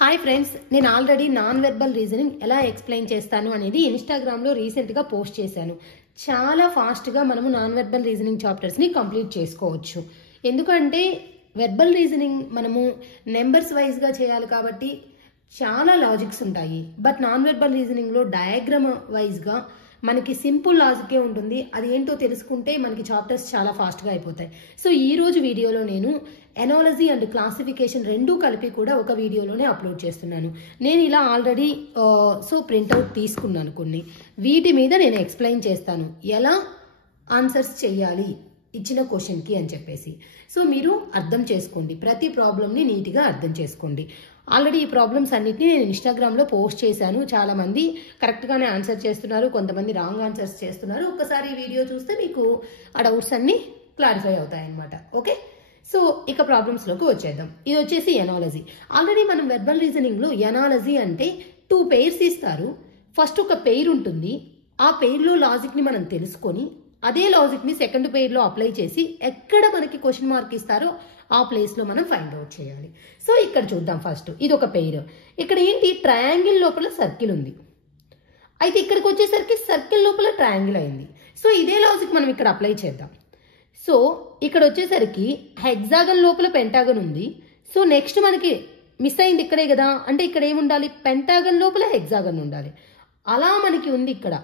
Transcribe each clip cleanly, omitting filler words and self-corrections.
Hi friends, నేను already non verbal reasoning ఎలా explain చేస్తాను అనేది ఇన్స్టాగ్రామ్లో రీసెంట్గా పోస్ట్ చేశాను. చాలా ఫాస్ట్గా మనము నాన్ వెర్బల్ రీజనింగ్ చాప్టర్స్ని కంప్లీట్ చేసుకోవచ్చు. ఎందుకంటే వెర్బల్ రీజనింగ్ మనము నెంబర్స్ వైజ్గా చేయాలి కాబట్టి చాలా లాజిక్స్ ఉంటాయి. బట్ నాన్ వెర్బల్ రీజనింగ్లో డయాగ్రామ్ వైజ్గా మనకి సింపుల్ లాజికే ఉంటుంది. అది ఏంటో తెలుసుకుంటే మనకి చాప్టర్స్ చాలా ఫాస్ట్గా అయిపోతాయి. సో ఈ రోజు వీడియోలో నేను ఎనాలజీ అండ్ క్లాసిఫికేషన్ రెండూ కలిపి కూడా ఒక వీడియోలోనే అప్లోడ్ చేస్తున్నాను. నేను ఇలా ఆల్రెడీ ప్రింట్అవుట్ తీసుకున్నాను కొన్ని. వీటి మీద నేను ఎక్స్ప్లెయిన్ చేస్తాను ఎలా ఆన్సర్స్ చేయాలి ఇచ్చిన క్వశ్చన్కి అని చెప్పేసి. సో మీరు అర్థం చేసుకోండి, ప్రతి ప్రాబ్లమ్ని నీట్గా అర్థం చేసుకోండి. ఆల్రెడీ ఈ ప్రాబ్లమ్స్ అన్నిటిని నేను ఇన్స్టాగ్రామ్లో పోస్ట్ చేశాను. చాలామంది కరెక్ట్గానే ఆన్సర్ చేస్తున్నారు, కొంతమంది రాంగ్ ఆన్సర్స్ చేస్తున్నారు. ఒక్కసారి ఈ వీడియో చూస్తే మీకు ఆ డౌట్స్ అన్నీ క్లారిఫై అవుతాయి అన్నమాట. ఓకే, సో ఇక ప్రాబ్లమ్స్లోకి వచ్చేద్దాం. ఇది వచ్చేసి ఎనాలజీ. ఆల్రెడీ మనం వెర్బల్ రీజనింగ్లో ఎనాలజీ అంటే 2 pairs ఇస్తారు. ఫస్ట్ ఒక పెయిర్ ఉంటుంది, ఆ పెయిర్లో లాజిక్ని మనం తెలుసుకొని అదే లాజిక్ని సెకండ్ పెయిర్లో అప్లై చేసి ఎక్కడ మనకి క్వశ్చన్ మార్క్ ఇస్తారో ఆ ప్లేస్లో మనం ఫైండ్ అవుట్ చేయాలి. సో ఇక్కడ చూద్దాం. ఫస్ట్ ఇది ఒక పెయిర్. ఇక్కడ ఏంటి, ట్రయాంగిల్ లోపల సర్కిల్ ఉంది. అయితే ఇక్కడికి వచ్చేసరికి సర్కిల్ లోపల ట్రయాంగిల్ అయింది. సో ఇదే లాజిక్ మనం ఇక్కడ అప్లై చేద్దాం. సో ఇక్కడ వచ్చేసరికి హెక్సాగన్ లోపల పెంటాగన్ ఉంది. సో నెక్స్ట్ మనకి మిస్ అయింది ఇక్కడే కదా, అంటే ఇక్కడ ఏముండాలి, పెంటాగన్ లోపల హెక్సాగన్ ఉండాలి. అలా మనకి ఉంది ఇక్కడ.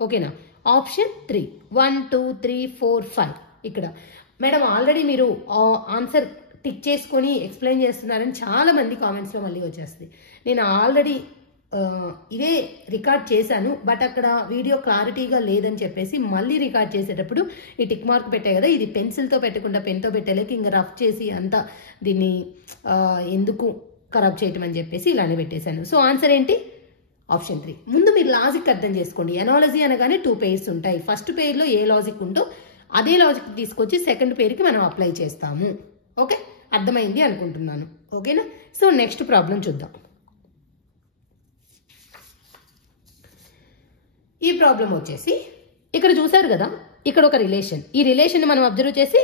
ఓకేనా, ఆప్షన్ 3 1 2 3 4 5. ఇక్కడ మేడం ఆల్రెడీ మీరు ఆన్సర్ టిక్ చేసుకొని ఎక్స్ప్లెయిన్ చేస్తున్నారని చాలా మంది కామెంట్స్లో మళ్ళీ వచ్చేస్తుంది. నేను ఆల్రెడీ ఇదే రికార్డ్ చేశాను, బట్ అక్కడ వీడియో క్లారిటీగా లేదని చెప్పేసి మళ్ళీ రికార్డ్ చేసేటప్పుడు ఈ టిక్ మార్క్ పెట్టాయి కదా, ఇది పెన్సిల్తో పెట్టకుండా పెన్తో పెట్టలేక ఇంకా రఫ్ చేసి అంతా దీన్ని ఎందుకు ఖరాబ్ చేయటం అని చెప్పేసి ఇలానే పెట్టేశాను. సో ఆన్సర్ ఏంటి, ఆప్షన్ 3. ముందు మీరు లాజిక్ అర్థం చేసుకోండి. ఎనాలజీ అనగానే 2 pairs ఉంటాయి. ఫస్ట్ పెయిర్లో ఏ లాజిక్ ఉందో అదే లాజిక్ తీసుకొచ్చి సెకండ్ పెయిర్కి మనం అప్లై చేస్తాము. ఓకే, అర్థమైంది అనుకుంటున్నాను. ఓకేనా, సో నెక్స్ట్ ప్రాబ్లం చూద్దాం. ఈ ప్రాబ్లం వచ్చేసి ఇక్కడ చూసారు కదా, ఇక్కడ ఒక రిలేషన్. ఈ రిలేషన్ మనం అబ్జర్వ్ చేసి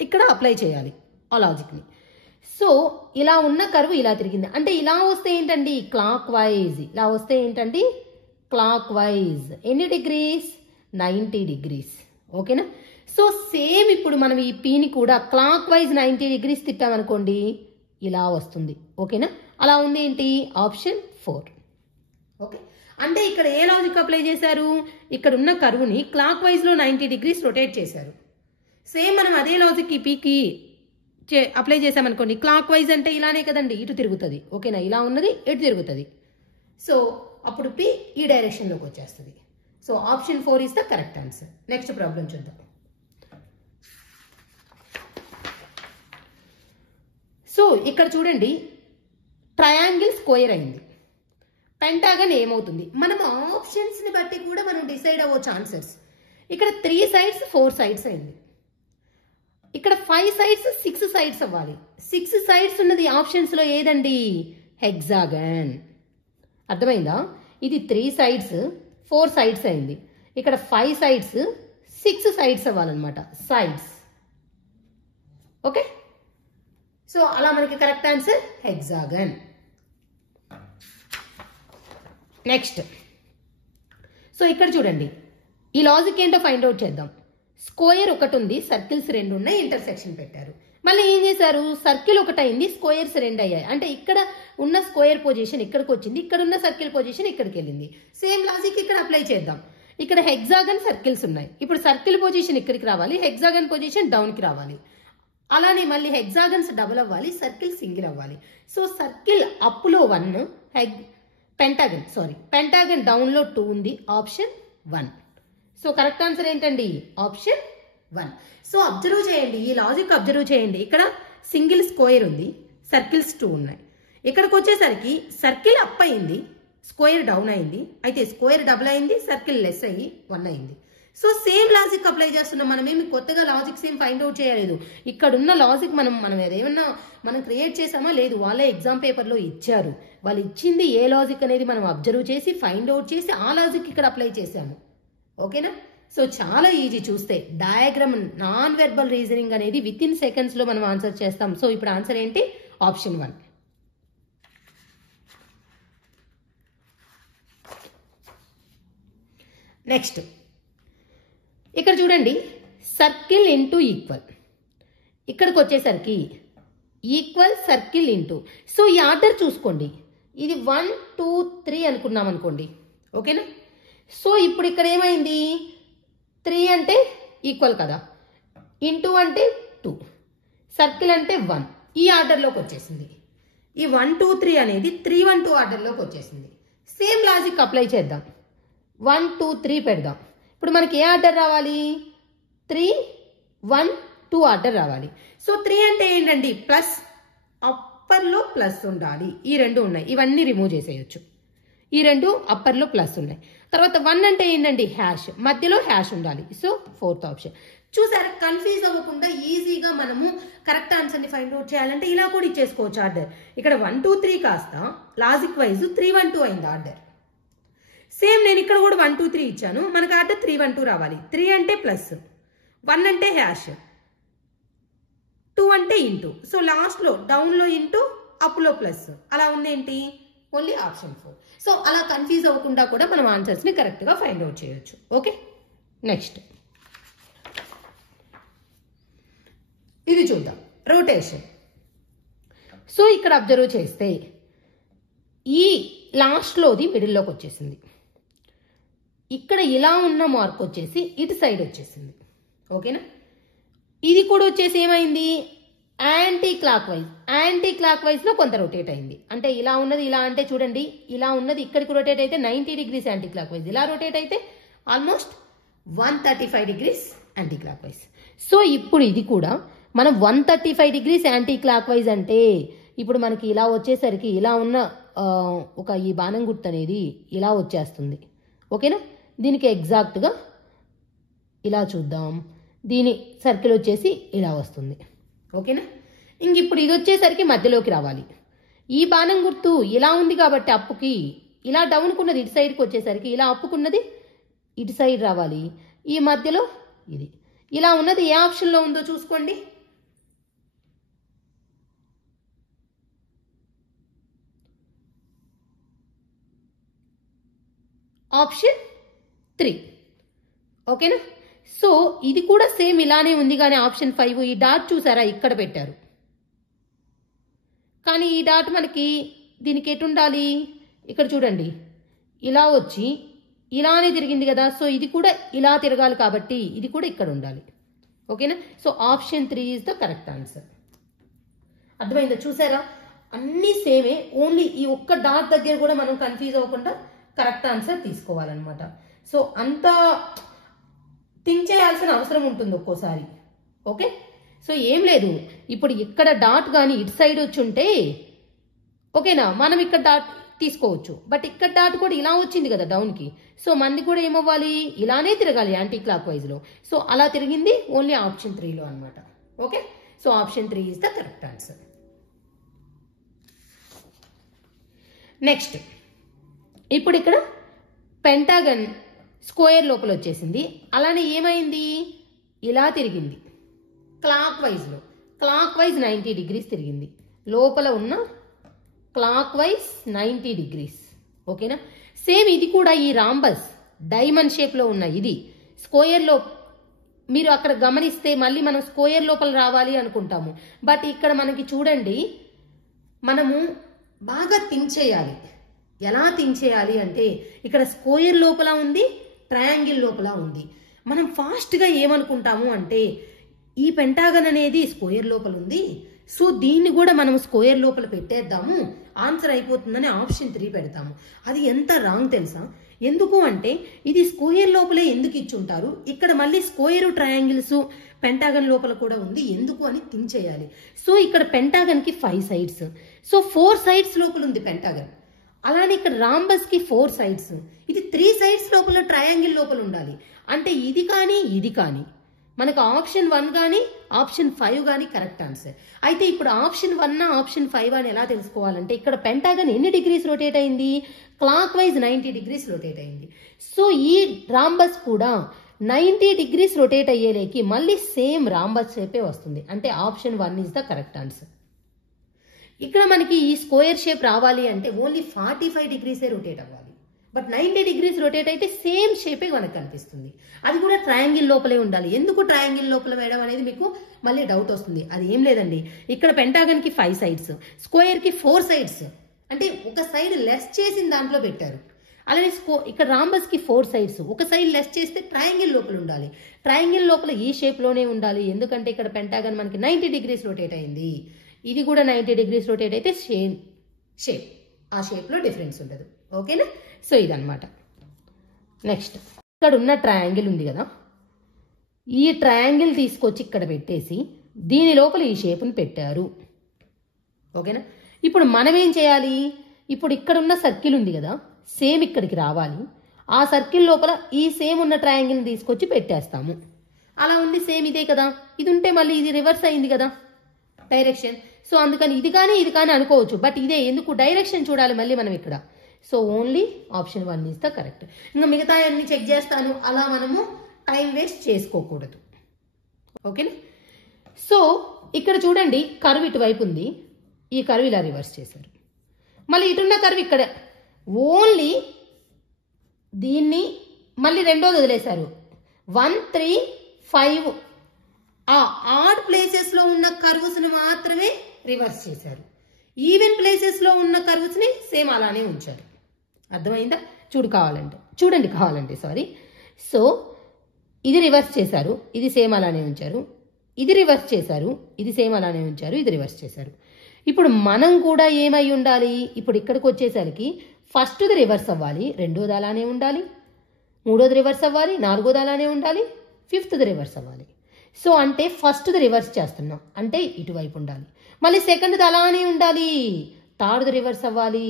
ఇక్కడ అప్లై చేయాలి ఆ లాజిక్ని. సో ఇలా ఉన్న కర్వ్ ఇలా తిరిగింది అంటే ఇలా వస్తే ఏంటండి, క్లాక్ వైజ్. ఇలా వస్తే ఏంటండి, క్లాక్ వైజ్. ఎన్ని డిగ్రీస్, 90 degrees. ఓకేనా, సో సేమ్ ఇప్పుడు మనం ఈ పీని కూడా క్లాక్ వైజ్ 90 degrees తిప్పామనుకోండి ఇలా వస్తుంది. ఓకేనా, అలా ఉంది ఏంటి, ఆప్షన్ 4. ఓకే, అంటే ఇక్కడ ఏ లాజిక్ అప్లై చేశారు, ఇక్కడ ఉన్న కర్వ్ని క్లాక్ వైజ్లో 90 degrees రొటేట్ చేశారు. సేమ్ మనం అదే లాజిక్ ఈ పీకి అప్లై చేసామనుకోండి, క్లాక్ వైజ్ అంటే ఇలానే కదండి, ఇటు తిరుగుతుంది. ఓకేనా, ఇలా ఉన్నది ఇటు తిరుగుతుంది. సో అప్పుడు పి ఈ డైరెక్షన్లోకి వచ్చేస్తుంది. So option 4 is the correct answer. Next problem చూద్దాం. సో ఇక్కడ చూడండి, ట్రయాంగిల్ స్క్వేర్ అయింది, పెంటాగన్ ఏమవుతుంది, మనం ఆప్షన్స్ని బట్టి కూడా మనం డిసైడ్ అవ్వచ్చు ఆన్సర్స్. ఇక్కడ 3 sides 4 sides అయింది. ఇక్కడ 5 sides 6 sides అవ్వాలి. 6 sides ఉన్నది ఆప్షన్స్లో ఏదండి, హెక్సాగన్. అర్థమైందా, ఇది 3 sides 4 sides అయింది. ఇక్కడ 5 sides 6 sides అవ్వాలన్నమాట, సైడ్స్. ఓకే, సో అలా మనకి correct answer hexagon. Next, so ఇక్కడ చూడండి, ఈ లాజిక్ ఏంటో ఫైండ్ అవుట్ చేద్దాం. స్క్వేర్ ఒకటి ఉంది, సర్కిల్స్ 2 ఉన్నాయి, ఇంటర్సెక్షన్ పెట్టారు. మళ్ళీ ఏం చేశారు, సర్కిల్ ఒకటి అయింది, స్క్వేర్స్ 2 అయ్యాయి. అంటే ఇక్కడ ఉన్న స్క్వేర్ పొజిషన్ ఇక్కడికి వచ్చింది, ఇక్కడ ఉన్న సర్కిల్ పొజిషన్ ఇక్కడికి వెళ్ళింది. సేమ్ లాజిక్ ఇక్కడ అప్లై చేద్దాం. ఇక్కడ హెక్సాగన్ సర్కిల్స్ ఉన్నాయి, ఇప్పుడు సర్కిల్ పొజిషన్ ఇక్కడికి రావాలి, హెక్సాగన్ పొజిషన్ డౌన్కి రావాలి. అలానే మళ్ళీ హెక్సాగన్స్ డబుల్ అవ్వాలి, సర్కిల్ సింగిల్ అవ్వాలి. సో సర్కిల్ అప్లో 1, పెంటాగన్ డౌన్లో 2 ఉంది, ఆప్షన్ 1. సో కరెక్ట్ ఆన్సర్ ఏంటండి, ఆప్షన్ 1. సో అబ్జర్వ్ చేయండి, ఈ లాజిక్ అబ్జర్వ్ చేయండి. ఇక్కడ సింగిల్ స్క్వేర్ ఉంది, సర్కిల్స్ 2 ఉన్నాయి. ఇక్కడికి వచ్చేసరికి సర్కిల్ అప్ అయింది, స్క్వేర్ డౌన్ అయింది. అయితే స్క్వేర్ డబుల్ అయింది, సర్కిల్ లెస్ అయ్యి 1 అయింది. సో సేమ్ లాజిక్ అప్లై చేస్తున్నాం. మనం ఏమి కొత్తగా లాజిక్స్ ఏం ఫైండ్ అవుట్ చేయలేదు. ఇక్కడ ఉన్న లాజిక్ మనం ఏదైనా మనం క్రియేట్ చేసామా లేదు, వాళ్ళే ఎగ్జామ్ పేపర్లో ఇచ్చారు. వాళ్ళు ఇచ్చింది ఏ లాజిక్ అనేది మనం అబ్జర్వ్ చేసి ఫైండ్ అవుట్ చేసి ఆ లాజిక్ ఇక్కడ అప్లై చేసాము. ఓకేనా, సో చాలా ఈజీ. చూస్తే డయాగ్రామ్ నాన్ వెర్బల్ రీజనింగ్ అనేది విత్ ఇన్ సెకండ్స్లో మనం ఆన్సర్ చేస్తాం. సో ఇప్పుడు ఆన్సర్ ఏంటి, ఆప్షన్ 1. నెక్స్ట్ ఇక్కడ చూడండి, సర్కిల్ ఇంటూ ఈక్వల్. ఇక్కడికి వచ్చేసరికి ఈక్వల్ సర్కిల్ ఇంటూ. సో ఈ ఆర్డర్ చూసుకోండి, ఇది 1 2 3 అనుకున్నాం అనుకోండి, ఓకేనా. సో ఇప్పుడు ఇక్కడ ఏమైంది, 3 అంటే ఈక్వల్ కదా, ఇంటూ అంటే 2, సర్కిల్ అంటే 1, ఈ ఆర్డర్లోకి వచ్చేసింది. ఈ 1 2 3 అనేది 3 1 2 ఆర్డర్లోకి వచ్చేసింది. సేమ్ లాజిక్ అప్లై చేద్దాం, 1 2 3 పెడదాం. ఇప్పుడు మనకి ఏ ఆర్డర్ రావాలి, 3 1 2 ఆర్డర్ రావాలి. సో 3 అంటే ఏంటండి, ప్లస్, అప్పర్లో ప్లస్ ఉండాలి. ఈ రెండు ఉన్నాయి, ఇవన్నీ రిమూవ్ చేసేయచ్చు. ఈ రెండు అప్పర్లో ప్లస్ ఉన్నాయి. తర్వాత 1 అంటే ఏంటండి, హ్యాష్, మధ్యలో హ్యాష్ ఉండాలి. So 4th option. చూసారా, కన్ఫ్యూజ్ అవ్వకుండా ఈజీగా మనము కరెక్ట్ ఆన్సర్ని ఫైండ్ అవుట్ చేయాలంటే ఇలా కూడా ఇచ్చేసుకోవచ్చు ఆర్డర్. ఇక్కడ 1 2 3 కాస్త లాజిక్ వైజ్ 3 1 2 అయింది ఆర్డర్. సేమ్ నేను ఇక్కడ కూడా 1 2 3 ఇచ్చాను, మనకు ఆర్డర్ 3 1 2 రావాలి. 3 అంటే ప్లస్, 1 అంటే హ్యాష్, 2 అంటే ఇంటూ. సో లాస్ట్లో డౌన్లో ఇంటూ, అప్లో ప్లస్, అలా ఉంది ఏంటి, ఓన్లీ ఆప్షన్ 4. సో అలా కన్ఫ్యూజ్ అవ్వకుండా కూడా మనం ఆన్సర్స్ని కరెక్ట్గా ఫైండ్ అవుట్ చేయొచ్చు. ఓకే, నెక్స్ట్ ఇది చూద్దాం, రొటేషన్. సో ఇక్కడ అబ్జర్వ్ చేస్తే ఈ లాస్ట్లోది మిడిల్లోకి వచ్చేసింది. ఇక్కడ ఇలా ఉన్న మార్క్ వచ్చేసి ఇటు సైడ్ వచ్చేసింది, ఓకేనా. ఇది కూడా వచ్చేసి ఏమైంది, యాంటీ క్లాక్ వైజ్. యాంటీ క్లాక్ వైజ్లో కొంత రొటేట్ అయింది. అంటే ఇలా ఉన్నది ఇలా అంటే చూడండి, ఇలా ఉన్నది ఇక్కడికి రొటేట్ అయితే 90 degrees యాంటీ క్లాక్ వైజ్, ఇలా రొటేట్ అయితే almost 135 degrees anti clock wise. So ఇప్పుడు ఇది కూడా మనం 135 degrees యాంటీ క్లాక్ వైజ్ అంటే ఇప్పుడు మనకి ఇలా వచ్చేసరికి ఇలా ఉన్న ఒక ఈ బాణం గుర్తు అనేది ఇలా వచ్చేస్తుంది, ఓకేనా. దీనికి ఎగ్జాక్ట్గా ఇలా చూద్దాం, దీని సర్కిల్ వచ్చేసి ఇలా వస్తుంది, ఓకేనా. ఇంక ఇప్పుడు ఇది వచ్చేసరికి మధ్యలోకి రావాలి. ఈ బాణం గుర్తు ఇలా ఉంది కాబట్టి అప్పుకి, ఇలా డౌన్కున్నది ఇటు సైడ్కి వచ్చేసరికి ఇలా అప్పుకున్నది ఇటు సైడ్ రావాలి. ఈ మధ్యలో ఇది ఇలా ఉన్నది ఏ ఆప్షన్లో ఉందో చూసుకోండి. ఆప్షన్ 3, ఓకేనా. సో ఇది కూడా సేమ్ ఇలానే ఉంది, కానీ ఆప్షన్ 5 ఈ డాట్ చూసారా ఇక్కడ పెట్టారు, కానీ ఈ డాట్ మనకి దీనికి ఎటు ఉండాలి, ఇక్కడ చూడండి ఇలా వచ్చి ఇలానే తిరిగింది కదా. సో ఇది కూడా ఇలా తిరగాలి కాబట్టి ఇది కూడా ఇక్కడ ఉండాలి, ఓకేనా. So option 3 is the correct answer. అర్థమైందా, చూసారా, అన్నీ సేమే, ఓన్లీ ఈ ఒక్క డాట్ దగ్గర కూడా మనం కన్ఫ్యూజ్ అవ్వకుండా కరెక్ట్ ఆన్సర్ తీసుకోవాలన్నమాట. సో అంత థింక్ చేయాల్సిన అవసరం ఉంటుంది ఒక్కోసారి, ఓకే. సో ఏం లేదు, ఇప్పుడు ఇక్కడ డాట్ కానీ ఇటు సైడ్ వచ్చి ఉంటే ఓకేనా, మనం ఇక్కడ డాట్ తీసుకోవచ్చు. బట్ ఇక్కడ డాట్ కూడా ఇలా వచ్చింది కదా డౌన్కి, సో మనది కూడా ఏమవ్వాలి, ఇలానే తిరగాలి యాంటీ క్లాక్ వైజ్లో. సో అలా తిరిగింది ఓన్లీ ఆప్షన్ 3లో అనమాట, okay. So option 3 is the correct answer. Next ఇప్పుడు ఇక్కడ పెంటాగన్ స్క్వేర్ లోపల వచ్చేసింది, అలానే ఏమైంది, ఇలా తిరిగింది క్లాక్ వైజ్లో, క్లాక్ వైజ్ 90 degrees తిరిగింది, లోపల ఉన్న క్లాక్ వైజ్ 90 degrees, ఓకేనా. సేమ్ ఇది కూడా ఈ రాంబస్ డైమండ్ షేప్లో ఉన్న ఇది స్క్వేర్లో, మీరు అక్కడ గమనిస్తే మళ్ళీ మనం స్క్వేర్ లోపల రావాలి అనుకుంటాము, బట్ ఇక్కడ మనకి చూడండి మనము బాగా థింక్ చేయాలి. ఎలా థింక్ చేయాలి అంటే ఇక్కడ స్క్వేర్ లోపల ఉంది, ట్రయాంగిల్ లోపల ఉంది. మనం ఫాస్ట్గా ఏమనుకుంటాము అంటే ఈ పెంటాగన్ అనేది స్క్వేర్ లోపల ఉంది, సో దీన్ని కూడా మనం స్క్వేర్ లోపల పెట్టేద్దాము, ఆన్సర్ అయిపోతుందని ఆప్షన్ 3 పెడతాము. అది ఎంత రాంగ్ తెలుసా. ఎందుకు అంటే ఇది స్క్వేర్ లోపలే ఎందుకు ఇచ్చుంటారు, ఇక్కడ మళ్ళీ స్క్వేర్ ట్రయాంగిల్స్ పెంటాగన్ లోపల కూడా ఉంది, ఎందుకు అని థింక్ చేయాలి. సో ఇక్కడ పెంటాగన్కి 5 sides, సో 4 sides లోపల ఉంది పెంటాగన్. అలానే ఇక్కడ రాంబస్కి 4 sides, ఇది 3 sides లోపల ట్రయాంగిల్ లోపల ఉండాలి. అంటే ఇది కానీ ఇది కానీ మనకు ఆప్షన్ 1 కానీ ఆప్షన్ 5 కానీ కరెక్ట్ ఆన్సర్. అయితే ఇప్పుడు ఆప్షన్ 1 ఆప్షన్ 5 అని ఎలా తెలుసుకోవాలంటే ఇక్కడ పెంటాగన్ ఎన్ని డిగ్రీస్ రొటేట్ అయింది, క్లాక్ వైజ్ 90 degrees రొటేట్ అయింది. సో ఈ రాంబస్ కూడా 90 degrees రొటేట్ అయ్యేలేకి మళ్ళీ సేమ్ రాంబస్ షేపే వస్తుంది, అంటే option 1 is the correct answer. ఇక్కడ మనకి ఈ స్క్వేర్ షేప్ రావాలి అంటే ఓన్లీ 45 degrees రొటేట్ అవ్వాలి, బట్ 90 డిగ్రీస్ రొటేట్ అయితే సేమ్ షేపే మనకు కనిపిస్తుంది. అది కూడా ట్రయాంగిల్ లోపలే ఉండాలి. ఎందుకు ట్రయాంగిల్ లోపల వేయడం అనేది మీకు మళ్ళీ డౌట్ వస్తుంది. అది ఏం లేదండి, ఇక్కడ పెంటాగన్ కి 5 సైడ్స్, స్క్వేర్ కి 4 సైడ్స్, అంటే ఒక సైడ్ లెస్ చేసిన దాంట్లో పెట్టారు. అలానే ఇక్కడ రాంబస్ కి 4 సైడ్స్, ఒక సైడ్ లెస్ చేస్తే ట్రయాంగిల్ లోపల ఉండాలి. ట్రయాంగిల్ లోపల ఈ షేప్ లోనే ఉండాలి. ఎందుకంటే ఇక్కడ పెంటాగన్ మనకి 90 డిగ్రీస్ రొటేట్ అయింది, ఇది కూడా 90 డిగ్రీస్ రొటేట్ అయితే సేమ్ షేప్, ఆ షేప్ లో డిఫరెన్స్ ఉండదు. ఓకేనా? సో ఇదన్నమాట. నెక్స్ట్ ఇక్కడ ఉన్న ట్రయాంగిల్ ఉంది కదా, ఈ ట్రయాంగిల్ తీసుకొచ్చి ఇక్కడ పెట్టేసి దీని లోపల ఈ షేప్ని పెట్టారు. ఓకేనా? ఇప్పుడు మనం ఏం చేయాలి, ఇప్పుడు ఇక్కడ ఉన్న సర్కిల్ ఉంది కదా, సేమ్ ఇక్కడికి రావాలి. ఆ సర్కిల్ లోపల ఈ సేమ్ ఉన్న ట్రయాంగిల్ని తీసుకొచ్చి పెట్టేస్తాము. అలా ఉంది, సేమ్ ఇదే కదా, ఇది ఉంటే మళ్ళీ ఇది రివర్స్ అయింది కదా డైరెక్షన్. సో అందుకని ఇది కానీ అనుకోవచ్చు, బట్ ఇదే ఎందుకు డైరెక్షన్ చూడాలి మళ్ళీ మనం ఇక్కడ. So only option 1 is the correct. ఇంకా మిగతా అన్ని చెక్ చేస్తాను, అలా మనము టైం వేస్ట్ చేసుకోకూడదు. ఓకేనా? సో ఇక్కడ చూడండి, కర్వ్ ఇటువైపు ఉంది, ఈ కర్వ్ ఇలా రివర్స్ చేశారు. మళ్ళీ ఇటున్న కర్వ్ ఇక్కడ, ఓన్లీ దీన్ని మళ్ళీ రెండోది వదిలేశారు. 1, 3, 5 ఆ ఆడ్ ప్లేసెస్లో ఉన్న కర్వ్స్ని మాత్రమే రివర్స్ చేశారు. ఈవెన్ ప్లేసెస్లో ఉన్న కర్వ్స్ని సేమ్ అలానే ఉంచారు. అర్థమైందా? చూడండి కావాలంటే సారీ. సో ఇది రివర్స్ చేశారు, ఇది సేమ్ అలానే ఉంచారు, ఇది రివర్స్ చేశారు, ఇది సేమ్ అలానే ఉంచారు, ఇది రివర్స్ చేశారు. ఇప్పుడు మనం కూడా ఏమై ఉండాలి, ఇప్పుడు ఇక్కడికి వచ్చేసరికి ఫస్ట్ది రివర్స్ అవ్వాలి, రెండోది అలానే ఉండాలి, మూడోది రివర్స్ అవ్వాలి, నాలుగోది అలానే ఉండాలి, ఫిఫ్త్ది రివర్స్ అవ్వాలి. సో అంటే ఫస్ట్ది రివర్స్ చేస్తున్నాం అంటే ఇటువైపు ఉండాలి, మళ్ళీ సెకండ్ది అలానే ఉండాలి, థర్డ్ది రివర్స్ అవ్వాలి,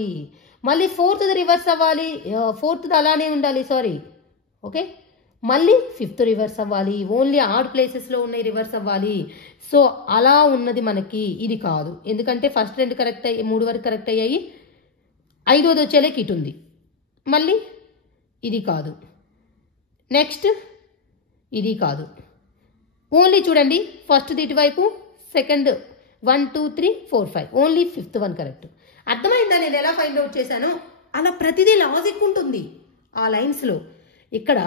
మళ్ళీ ఫోర్త్ది రివర్స్ అవ్వాలి, ఫోర్త్ది అలానే ఉండాలి సారీ. ఓకే, మళ్ళీ ఫిఫ్త్ రివర్స్ అవ్వాలి, ఓన్లీ ఆడ్ ప్లేసెస్లో ఉన్నాయి రివర్స్ అవ్వాలి. సో అలా ఉన్నది మనకి ఇది కాదు, ఎందుకంటే ఫస్ట్ 2 కరెక్ట్ అయ్యి 3 వరకు కరెక్ట్ అయ్యాయి, 5వది వచ్చేలేకి ఇటు ఉంది, మళ్ళీ ఇది కాదు, నెక్స్ట్ ఇది కాదు. ఓన్లీ చూడండి, ఫస్ట్ది ఇటువైపు, second 1, 2, 3, 4, 5, only 5th one correct. అర్థమైందా నేను ఎలా ఫైండ్ అవుట్ చేశాను? అలా ప్రతిదీ లాజిక్ ఉంటుంది ఆ లైన్స్లో. ఇక్కడ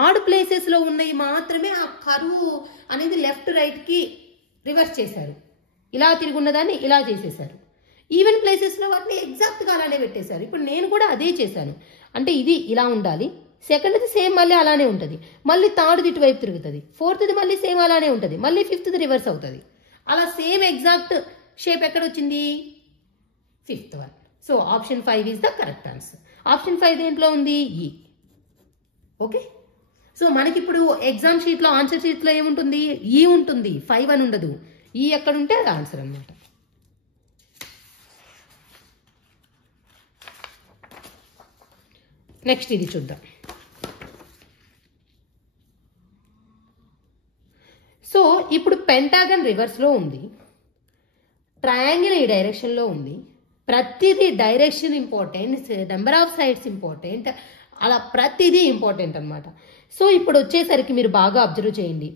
ఆడ్ ప్లేసెస్లో ఉన్నవి మాత్రమే ఆ కరువు అనేది లెఫ్ట్ రైట్కి రివర్స్ చేశారు, ఇలా తిరిగి ఉన్నదాన్ని ఇలా చేసేసారు. ఈవెన్ ప్లేసెస్లో వాటిని ఎగ్జాక్ట్గా అలానే పెట్టేశారు. ఇప్పుడు నేను కూడా అదే చేశాను, అంటే ఇది ఇలా ఉండాలి, సెకండ్ది సేమ్ మళ్ళీ అలానే ఉంటుంది, మళ్ళీ థర్డ్ది ఇటువైపు తిరుగుతుంది, ఫోర్త్ది మళ్ళీ సేమ్ అలానే ఉంటుంది, మళ్ళీ ఫిఫ్త్ది రివర్స్ అవుతుంది. అలా సేమ్ ఎగ్జాక్ట్ షేప్ ఎక్కడ వచ్చింది? 5th one. So option 5 is the correct answer. Option 5 దేంట్లో ఉంది? ఈ. ఓకే, సో మనకి ఇప్పుడు ఎగ్జామ్ షీట్లో ఆన్సర్ షీట్లో ఏముంటుంది? ఈ ఉంటుంది, 5 అని ఉండదు. ఈ ఎక్కడ ఉంటే అది ఆన్సర్ అనమాట. నెక్స్ట్ ఇది చూద్దాం. సో ఇప్పుడు పెంటాగన్ రివర్స్లో ఉంది, ట్రయాంగిల్ ఈ డైరెక్షన్లో ఉంది, ప్రతిదీ direction important, number of sides important, అలా ప్రతిదీ ఇంపార్టెంట్ అనమాట. సో ఇప్పుడు వచ్చేసరికి మీరు బాగా అబ్జర్వ్ చేయండి,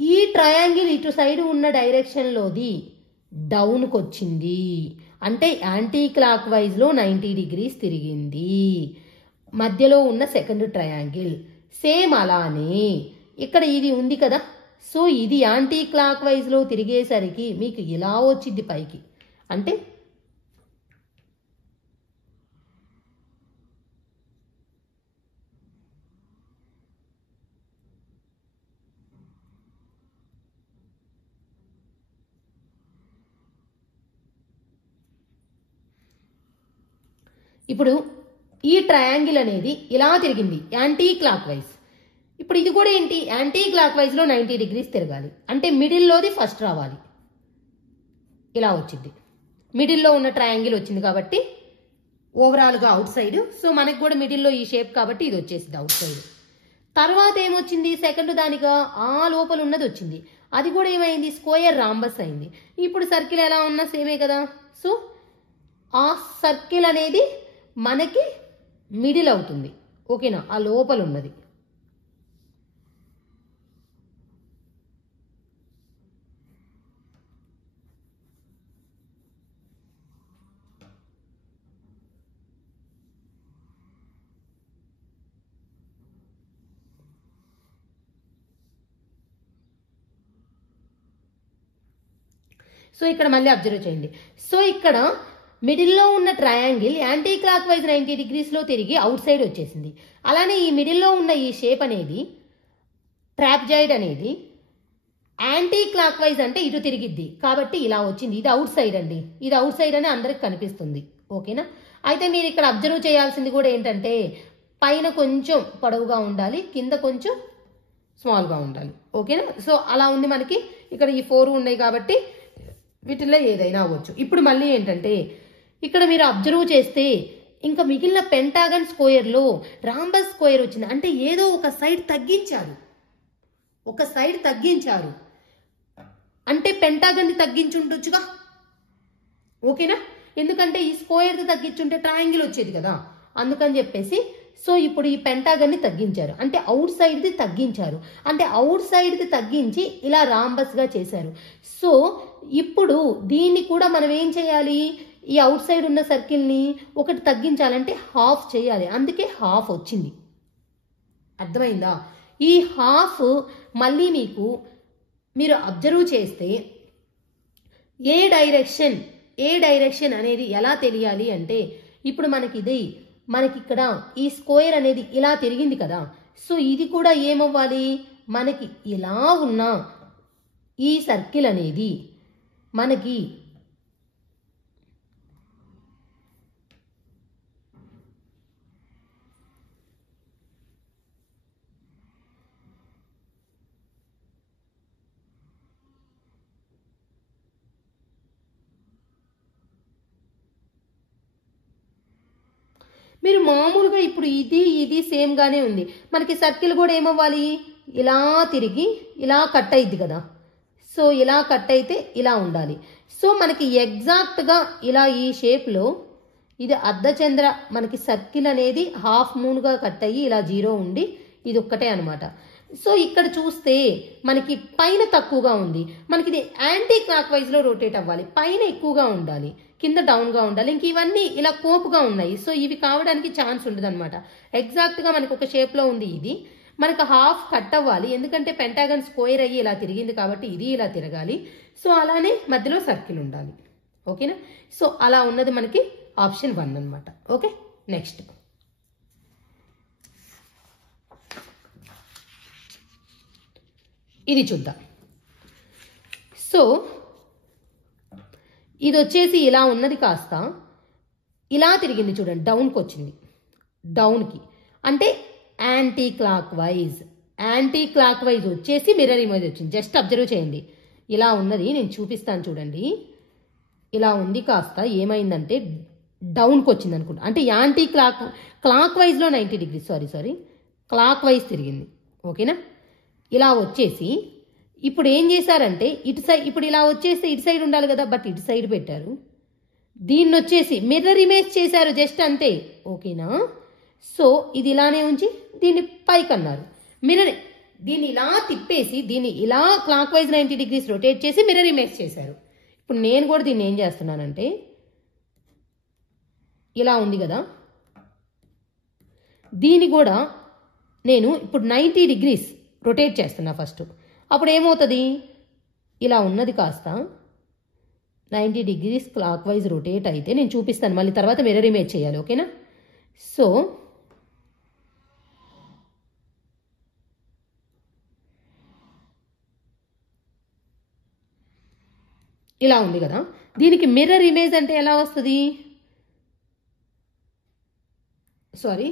ఈ ట్రయాంగిల్ ఇటు సైడ్ ఉన్న డైరెక్షన్లోది డౌన్కి వచ్చింది, అంటే యాంటీ క్లాక్ వైజ్లో 90 డిగ్రీస్ తిరిగింది. మధ్యలో ఉన్న సెకండ్ ట్రయాంగిల్ సేమ్ అలానే ఇక్కడ ఇది ఉంది కదా, సో ఇది యాంటీ క్లాక్ వైజ్లో తిరిగేసరికి మీకు ఇలా వచ్చింది పైకి. అంటే ఇప్పుడు ఈ ట్రయాంగిల్ అనేది ఇలా తిరిగింది యాంటీ క్లాక్ వైజ్. ఇప్పుడు ఇది కూడా ఏంటి? యాంటీ క్లాక్ వైజ్లో 90 డిగ్రీస్ తిరగాలి, అంటే మిడిల్లోది ఫస్ట్ రావాలి, ఇలా వచ్చింది. మిడిల్లో ఉన్న ట్రయాంగిల్ వచ్చింది కాబట్టి ఓవరాల్గా అవుట్ సైడ్. సో మనకు కూడా మిడిల్లో ఈ షేప్ కాబట్టి ఇది వచ్చేసింది అవుట్ సైడ్. తర్వాత ఏమొచ్చింది? సెకండ్ దానిగా ఆ లోపల ఉన్నది వచ్చింది, అది కూడా ఏమైంది? స్క్వేర్ రాంబస్ అయింది. ఇప్పుడు సర్కిల్ ఎలా ఉన్నా సేమే కదా, సో ఆ సర్కిల్ అనేది మనకి మిడిల్ అవుతుంది. ఓకేనా? ఆ లోపల ఉన్నది. సో ఇక్కడ మళ్ళీ అబ్జర్వ్ చేయండి. సో ఇక్కడ మిడిల్లో ఉన్న ట్రయాంగిల్ యాంటీ క్లాక్ వైజ్ 90 డిగ్రీస్లో తిరిగి అవుట్ సైడ్ వచ్చేసింది. అలానే ఈ మిడిల్లో ఉన్న ఈ షేప్ అనేది ట్రాప్జాయిడ్ అనేది యాంటీ క్లాక్ వైజ్ అంటే ఇటు తిరిగిద్ది కాబట్టి ఇలా వచ్చింది. ఇది అవుట్ సైడ్ అండి, ఇది అవుట్ సైడ్ అని అందరికి కనిపిస్తుంది. ఓకేనా? అయితే మీరు ఇక్కడ అబ్జర్వ్ చేయాల్సింది కూడా ఏంటంటే పైన కొంచెం పొడవుగా ఉండాలి, కింద కొంచెం స్మాల్గా ఉండాలి. ఓకేనా? సో అలా ఉంది మనకి. ఇక్కడ ఈ 4 ఉన్నాయి కాబట్టి వీటిల్లో ఏదైనా అవ్వచ్చు. ఇప్పుడు మళ్ళీ ఏంటంటే ఇక్కడ మీరు అబ్జర్వ్ చేస్తే ఇంకా మిగిలిన పెంటాగన్ స్క్వేర్లో రాంబస్ స్క్వేర్ వచ్చింది. అంటే ఏదో ఒక సైడ్ తగ్గించారు, ఒక సైడ్ తగ్గించారు అంటే పెంటాగన్ని తగ్గించుండొచ్చుగా. ఓకేనా? ఎందుకంటే ఈ స్క్వేర్ది తగ్గించుంటే ట్రయాంగిల్ వచ్చేది కదా, అందుకని చెప్పేసి సో ఇప్పుడు ఈ పెంటాగన్ని తగ్గించారు అంటే అవుట్ సైడ్ది తగ్గించారు, అంటే అవుట్ సైడ్ది తగ్గించి ఇలా రాంబస్గా చేశారు. సో ఇప్పుడు దీన్ని కూడా మనం ఏం చేయాలి, ఈ అవుట్ సైడ్ ఉన్న సర్కిల్ని ఒకటి తగ్గించాలంటే హాఫ్ చేయాలి, అందుకే హాఫ్ వచ్చింది. అర్థమైందా? ఈ హాఫ్ మళ్ళీ మీరు అబ్జర్వ్ చేస్తే ఏ డైరెక్షన్ అనేది ఎలా తెలియాలి అంటే ఇప్పుడు మనకి ఇక్కడ ఈ స్క్వేర్ అనేది ఇలా తిరిగింది కదా. సో ఇది కూడా ఏమవ్వాలి, మనకి ఇలా ఉన్న ఈ సర్కిల్ అనేది మనకి మీరు మామూలుగా ఇప్పుడు ఇది సేమ్గానే ఉంది. మనకి సర్కిల్ కూడా ఏమవ్వాలి, ఇలా తిరిగి ఇలా కట్ అయింది కదా. సో ఇలా కట్ అయితే ఇలా ఉండాలి. సో మనకి ఎగ్జాక్ట్గా ఇలా ఈ షేప్లో ఇది అర్ధచంద్ర మనకి సర్కిల్ అనేది హాఫ్ మూన్గా కట్ అయ్యి ఇలా 0 ఉండి ఇది ఒక్కటే అనమాట. సో ఇక్కడ చూస్తే మనకి పైన తక్కువగా ఉంది, మనకి ఇది యాంటీ క్లాక్ వైజ్లో రొటేట్ అవ్వాలి, పైన ఎక్కువగా ఉండాలి, కింద డౌన్గా ఉండాలి. ఇంక ఇవన్నీ ఇలా కోపుగా ఉన్నాయి. సో ఇవి కావడానికి ఛాన్స్ ఉండదు అనమాట. ఎగ్జాక్ట్గా మనకి ఒక షేప్లో ఉంది, ఇది మనకు హాఫ్ కట్ అవ్వాలి ఎందుకంటే పెంటాగన్ స్క్వేర్ అయ్యి ఇలా తిరిగింది కాబట్టి ఇది ఇలా తిరగాలి. సో అలానే మధ్యలో సర్కిల్ ఉండాలి. ఓకేనా? సో అలా ఉన్నది మనకి ఆప్షన్ 1 అనమాట. ఓకే, నెక్స్ట్ ఇది చూద్దాం. సో ఇది వచ్చేసి ఇలా ఉన్నది కాస్త ఇలా తిరిగింది చూడండి, డౌన్కి వచ్చింది, డౌన్కి అంటే యాంటీ క్లాక్ వైజ్ వచ్చేసి మిర్రర్ ఇమేజ్ వచ్చింది. జస్ట్ అబ్జర్వ్ చేయండి, ఇలా ఉన్నది నేను చూపిస్తాను చూడండి. ఇలా ఉంది కాస్త ఏమైందంటే డౌన్కి వచ్చింది అనుకుంటా, అంటే యాంటీ క్లాక్ వైజ్లో 90 డిగ్రీస్ సారీ క్లాక్ వైజ్ తిరిగింది. ఓకేనా? ఇలా వచ్చేసి ఇప్పుడు ఏం చేశారంటే ఇటు సైడ్, ఇప్పుడు ఇలా వచ్చేస్తే ఇటు సైడ్ ఉండాలి కదా, బట్ ఇటు సైడ్ పెట్టారు. దీన్ని వచ్చేసి మిర్రర్ ఇమేజ్ చేశారు జస్ట్ అంతే. ఓకేనా? సో ఇది ఇలానే ఉంచి దీన్ని పైకి అన్నారు. దీన్ని ఇలా తిప్పేసి దీన్ని ఇలా క్లాక్ వైజ్ 90 డిగ్రీస్ రొటేట్ చేసి మిర్రర్ ఇమేజ్ చేశారు. ఇప్పుడు నేను కూడా దీన్ని ఏం చేస్తున్నానంటే ఇలా ఉంది కదా, దీన్ని కూడా నేను ఇప్పుడు 90 డిగ్రీస్ రొటేట్ చేస్తున్నా ఫస్ట్. అప్పుడు ఏమవుతుంది, ఇలా ఉన్నది కాస్త 90 డిగ్రీస్ క్లాక్ వైజ్ రొటేట్ అయితే నేను చూపిస్తాను మళ్ళీ తర్వాత మిర్రర్ ఇమేజ్ చేయాలి. ఓకేనా? సో ఇలా ఉంది కదా, దీనికి మిర్రర్ ఇమేజ్ అంటే ఎలా వస్తుంది, సారీ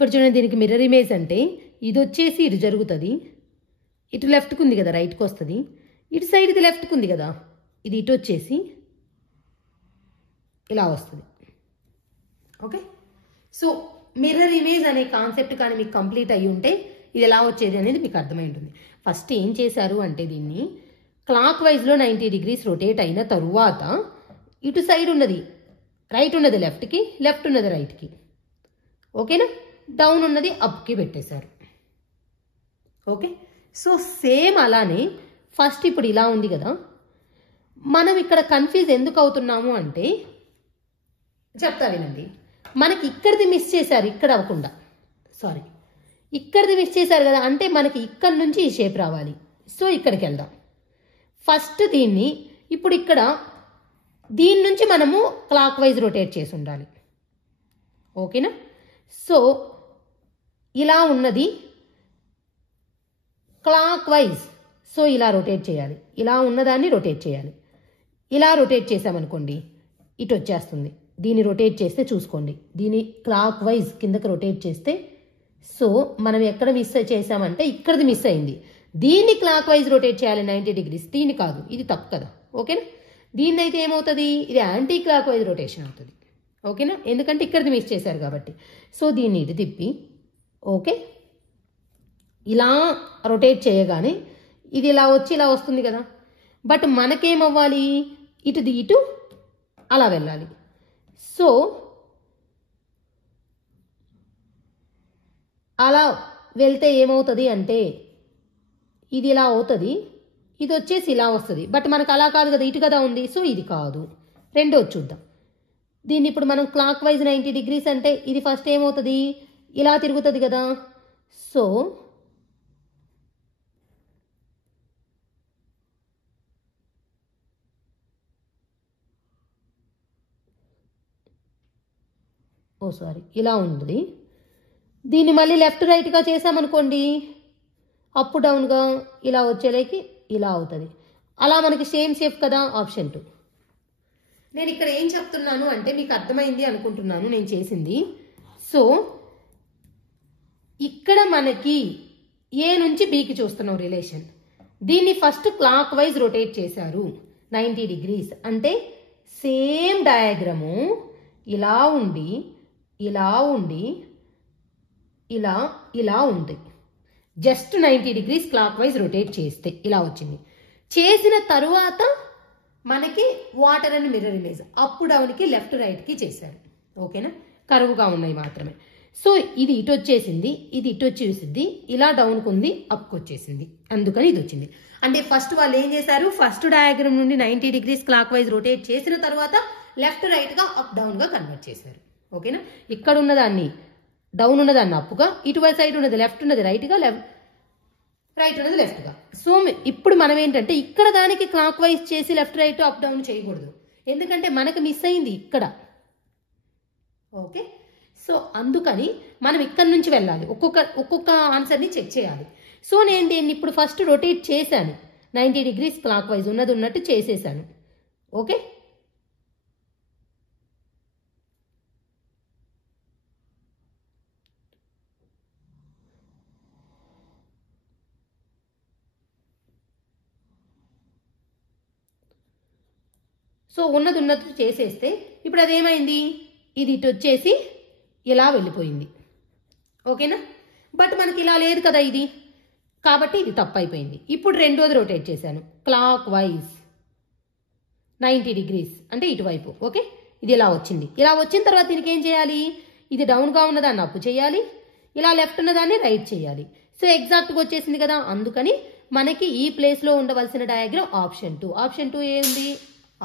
ఇప్పుడు చూడండి, దీనికి మిర్రర్ ఇమేజ్ అంటే ఇది వచ్చేసి ఇటు జరుగుతుంది, ఇటు లెఫ్ట్కి ఉంది కదా, రైట్కి వస్తుంది. ఇటు సైడ్ ఇది లెఫ్ట్కి ఉంది కదా, ఇది ఇటు వచ్చేసి ఇలా వస్తుంది. ఓకే, సో మిర్రర్ ఇమేజ్ అనే కాన్సెప్ట్ కానీ మీకు కంప్లీట్ అయ్యి ఉంటే ఇది ఎలా వచ్చేది అనేది మీకు అర్థమై ఉంటుంది. ఫస్ట్ ఏం చేశారు అంటే దీన్ని క్లాక్ వైజ్లో 90 degrees రొటేట్ అయిన తరువాత ఇటు సైడ్ ఉన్నది రైట్ ఉన్నది లెఫ్ట్కి, లెఫ్ట్ ఉన్నది రైట్కి. ఓకేనా, డౌన్ ఉన్నది అప్కి పెట్టేశారు. ఓకే, సో సేమ్ అలానే ఫస్ట్ ఇప్పుడు ఇలా ఉంది కదా, మనం ఇక్కడ కన్ఫ్యూజ్ ఎందుకు అవుతున్నాము అంటే చెప్తా వినండి. మనకి ఇక్కడిది మిస్ చేశారు, ఇక్కడ అవ్వకుండా, సారీ ఇక్కడిది మిస్ చేశారు కదా, అంటే మనకి ఇక్కడ నుంచి ఈ షేప్ రావాలి. సో ఇక్కడికి వెళ్దాం. ఫస్ట్ దీన్ని ఇప్పుడు ఇక్కడ దీని నుంచి మనము క్లాక్ వైజ్ రొటేట్ చేసి ఉండాలి. ఓకేనా, సో ఇలా ఉన్నది క్లాక్ వైజ్, సో ఇలా రొటేట్ చేయాలి. ఇలా ఉన్నదాన్ని రొటేట్ చేయాలి. ఇలా రొటేట్ చేసామనుకోండి ఇటు వచ్చేస్తుంది. దీన్ని రొటేట్ చేస్తే చూసుకోండి, దీన్ని క్లాక్ వైజ్ కిందకి రొటేట్ చేస్తే, సో మనం ఎక్కడ మిస్ చేసామంటే ఇక్కడది మిస్ అయింది. దీన్ని క్లాక్ వైజ్ రొటేట్ చేయాలి 90 degrees, దీన్ని కాదు, ఇది తప్పు కదా. ఓకేనా, దీన్ని అయితే ఏమవుతుంది, ఇది యాంటీ క్లాక్ వైజ్ రొటేషన్ అవుతుంది. ఓకేనా, ఎందుకంటే ఇక్కడది మిస్ చేశారు కాబట్టి. సో దీన్ని ఇటు తిప్పి, ఓకే, ఇలా రొటేట్ చేయగానే ఇది ఇలా వచ్చి ఇలా వస్తుంది కదా. బట్ మనకేమవ్వాలి, ఇటుది ఇటు అలా వెళ్ళాలి. సో అలా వెళ్తే ఏమవుతుంది అంటే ఇది ఇలా అవుతుంది, ఇది వచ్చేసి ఇలా వస్తుంది. బట్ మనకు అలా కాదు కదా, ఇటు కదా ఉంది. సో ఇది కాదు. రెండోది చూద్దాం. దీన్ని ఇప్పుడు మనం క్లాక్ వైజ్ 90 degrees అంటే ఇది ఫస్ట్ ఏమవుతుంది, ఇలా తిరుగుతుంది కదా. సో ఇలా ఉంది. దీన్ని మళ్ళీ లెఫ్ట్ రైట్గా చేసామనుకోండి, అప్ డౌన్గా ఇలా వచ్చేలేకి ఇలా అవుతుంది. అలా మనకి సేమ్ షేప్ కదా, ఆప్షన్ 2. నేను ఇక్కడ ఏం చెప్తున్నాను అంటే మీకు అర్థమైంది అనుకుంటున్నాను నేను చేసింది. సో ఇక్కడ మనకి ఏ నుంచి బికి చూస్తున్నాం రిలేషన్. దీన్ని ఫస్ట్ క్లాక్ వైజ్ రొటేట్ చేశారు 90 degrees అంటే సేమ్ డయాగ్రాము ఇలా ఉండి ఇలా ఉండి ఇలా ఇలా ఉంది. Just 90 degrees clockwise rotate చేస్తే ఇలా వచ్చింది. చేసిన తరువాత మనకి water and mirror image up డౌన్కి లెఫ్ట్ రైట్కి చేశారు. ఓకేనా, కరువుగా ఉన్నాయి మాత్రమే. సో ఇది ఇటు వచ్చేసింది, ఇది ఇటు వచ్చేసింది, ఇలా డౌన్కి ఉంది, అప్కి వచ్చేసింది, అందుకని ఇది వచ్చింది. అంటే ఫస్ట్ వాళ్ళు ఏం చేశారు, ఫస్ట్ డయాగ్రామ్ నుండి 90 degrees క్లాక్ వైజ్ రొటేట్ చేసిన తర్వాత లెఫ్ట్ రైట్గా అప్ డౌన్గా కన్వర్ట్ చేశారు. ఓకేనా, ఇక్కడ ఉన్నదాన్ని డౌన్ ఉన్నదాన్ని అప్పుగా, ఇటువైపు సైడ్ ఉన్నది లెఫ్ట్ ఉన్నది రైట్గా, రైట్ ఉన్నది లెఫ్ట్గా. సో ఇప్పుడు మనం ఏంటంటే ఇక్కడ దానికి క్లాక్ వైజ్ చేసి లెఫ్ట్ రైట్ అప్ డౌన్ చేయకూడదు, ఎందుకంటే మనకు మిస్ అయింది ఇక్కడ. ఓకే, సో అందుకని మనం ఇక్కడ నుంచి వెళ్ళాలి, ఒక్కొక్క ఆన్సర్ని చెక్ చేయాలి. సో నేను దీన్ని ఇప్పుడు ఫస్ట్ రొటేట్ చేశాను 90 degrees క్లాక్ వైజ్ ఉన్నది ఉన్నట్టు చేసేసాను. ఓకే, సో ఉన్నది ఉన్నట్టు చేసేస్తే ఇప్పుడు అదేమైంది, ఇది ఇటు వచ్చేసి ఇలా వెళ్ళిపోయింది. ఓకేనా, బట్ మనకి ఇలా లేదు కదా ఇది, కాబట్టి ఇది తప్పు అయిపోయింది. ఇప్పుడు రెండోది రొటేట్ చేశాను క్లాక్ వైజ్ 90 degrees అంటే ఇటువైపు. ఓకే, ఇది ఇలా వచ్చింది. ఇలా వచ్చిన తర్వాత దీనికి ఏం చేయాలి, ఇది డౌన్గా ఉన్నదాన్ని అప్పు చేయాలి, ఇలా లెఫ్ట్ ఉన్నదాన్ని రైట్ చేయాలి. సో ఎగ్జాక్ట్గా వచ్చేసింది కదా, అందుకని మనకి ఈ ప్లేస్లో ఉండవలసిన డయాగ్రామ్ ఆప్షన్ 2. ఆప్షన్ 2 ఏంది,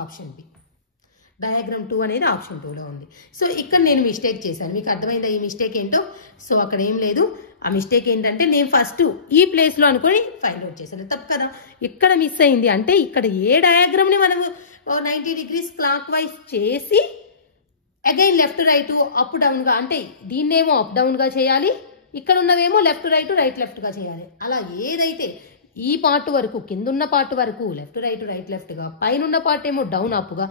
ఆప్షన్ బి. డయాగ్రామ్ 2 అనేది ఆప్షన్ 2లో ఉంది. సో ఇక్కడ నేను మిస్టేక్ చేశాను, మీకు అర్థమైందా ఈ మిస్టేక్ ఏంటో. సో అక్కడ ఏం లేదు, ఆ మిస్టేక్ ఏంటంటే నేను ఫస్ట్ ఈ ప్లేస్లో అనుకొని ఫైండ్ అవుట్ చేశాను, తప్పు కదా. ఇక్కడ మిస్ అయింది అంటే ఇక్కడ ఏ డయాగ్రామ్ని మనము 90 degrees క్లాక్ వైజ్ చేసి అగైన్ లెఫ్ట్ రైట్ అప్ డౌన్గా, అంటే దీన్నేమో అప్ డౌన్గా చేయాలి, ఇక్కడ ఉన్నవేమో లెఫ్ట్ రైట్ రైట్ లెఫ్ట్గా చేయాలి. అలా ఏదైతే ఈ పార్ట్ వరకు కిందున్న పార్ట్ వరకు లెఫ్ట్ రైట్ రైట్ లెఫ్ట్గా, పైన ఉన్న పార్ట్ ఏమో డౌన్ అప్గా,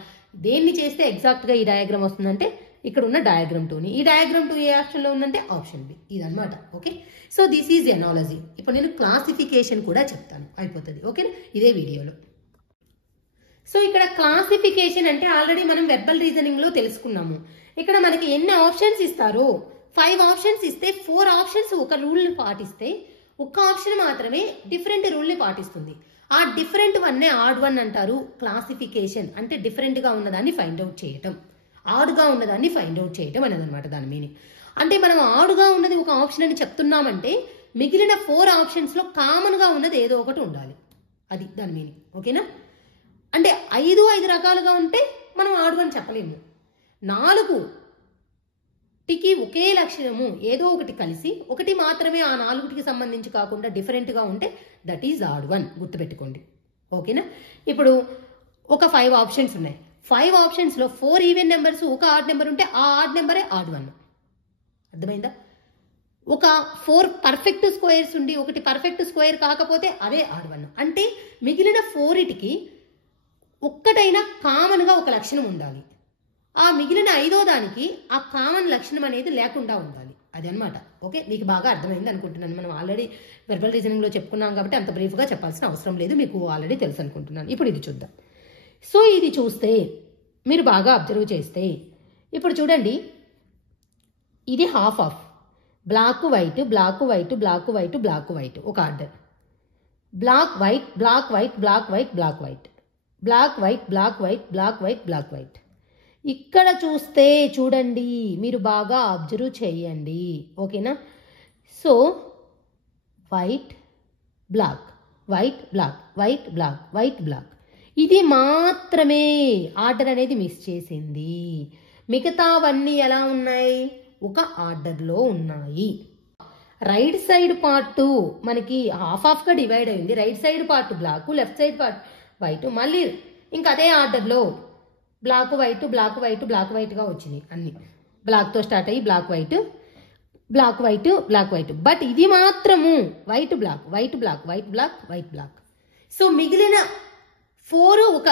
దేన్ని చేస్తే ఎగ్జాక్ట్గా ఈ డయాగ్రామ్ వస్తుందంటే ఇక్కడ ఉన్న డయాగ్రామ్ 2ని. ఈ డయాగ్రామ్ 2 ఏ ఆప్షన్లో ఉందంటే ఆప్షన్ బి. ఇదన్నమాట. Okay, so this is analogy. ఇప్పుడు నేను క్లాసిఫికేషన్ కూడా చెప్తాను, అయిపోతుంది. ఓకేనా, ఇదే వీడియోలో. సో ఇక్కడ క్లాసిఫికేషన్ అంటే ఆల్రెడీ మనం వెర్బల్ రీజనింగ్ లో తెలుసుకున్నాము. ఇక్కడ మనకి ఎన్ని ఆప్షన్స్ ఇస్తారు, 5 ఆప్షన్స్ ఇస్తే 4 ఆప్షన్స్ ఒక రూల్ ని పాటిస్తే ఒక్క ఆప్షన్ మాత్రమే డిఫరెంట్ రూల్ ని పాటిస్తుంది. ఆ డిఫరెంట్ వన్నే ఆడ్ వన్ అంటారు. క్లాసిఫికేషన్ అంటే డిఫరెంట్ గా ఉన్నదాన్ని ఫైండ్ అవుట్ చేయటం, ఆడుగా ఉన్నదాన్ని ఫైండ్ అవుట్ చేయటం అనేది అనమాట దాని మీనింగ్. అంటే మనం ఆడుగా ఉన్నది ఒక ఆప్షన్ అని చెప్తున్నామంటే మిగిలిన 4 ఆప్షన్స్ లో కామన్ గా ఉన్నది ఏదో ఒకటి ఉండాలి, అది దాని మీనింగ్. ఓకేనా, అంటే 5 రకాలుగా ఉంటే మనం ఆడు అని చెప్పలేము. 4టికి ఒకే లక్షణము ఏదో ఒకటి కలిసి ఒకటి మాత్రమే ఆ 4టికి సంబంధించి కాకుండా డిఫరెంట్గా ఉంటే దట్ ఈజ్ ఆడ్ వన్, గుర్తుపెట్టుకోండి. ఓకేనా, ఇప్పుడు ఒక 5 ఆప్షన్స్ ఉన్నాయి. 5 ఆప్షన్స్లో 4 ఈవెన్ నెంబర్స్, ఒక ఆడ్ నెంబర్ ఉంటే ఆ ఆడ్ నెంబరే ఆడ్ వన్. అర్థమైందా? ఒక 4 పర్ఫెక్ట్ స్క్వేర్స్ ఉండి ఒకటి పర్ఫెక్ట్ స్క్వేర్ కాకపోతే అదే ఆడ్ వన్. అంటే మిగిలిన 4టికి ఒక్కటైనా కామన్గా ఒక లక్షణం ఉండాలి. ఆ మిగిలిన 5వ దానికి ఆ కామన్ లక్షణం అనేది లేకుండా ఉండాలి. అది అనమాట. ఓకే, మీకు బాగా అర్థమైంది అనుకుంటున్నాను. మనం ఆల్రెడీ వెర్బల్ రీజనింగ్లో చెప్పుకున్నాం కాబట్టి అంత బ్రీఫ్గా చెప్పాల్సిన అవసరం లేదు, మీకు ఆల్రెడీ తెలుసు అనుకుంటున్నాను. ఇప్పుడు ఇది చూద్దాం. సో ఇది చూస్తే మీరు బాగా అబ్జర్వ్ చేస్తే ఇప్పుడు చూడండి, ఇది half of black white, black white, black white, black white ఒక order. Black white, black white, black white, black white, black white, black white, black white, black white. ఇక్కడ చూస్తే చూడండి, మీరు బాగా అబ్జర్వ్ చేయండి. ఓకేనా, so white black, white black, white black, white black, ఇది మాత్రమే ఆర్డర్ అనేది మిస్ చేసింది. మిగతావన్నీ ఎలా ఉన్నాయి, ఒక ఆర్డర్లో ఉన్నాయి. రైట్ సైడ్ పార్ట్ మనకి హాఫ్ గా డివైడ్ అయింది. Right side part black, left side part white. మళ్ళీ ఇంకా అదే ఆర్డర్లో black white, black white, black వైట్గా వచ్చింది. అన్ని బ్లాక్తో స్టార్ట్ అయ్యి black white, black white, black white. But ఇది మాత్రము white black, white black, white black, white black. So మిగిలిన 4 ఒక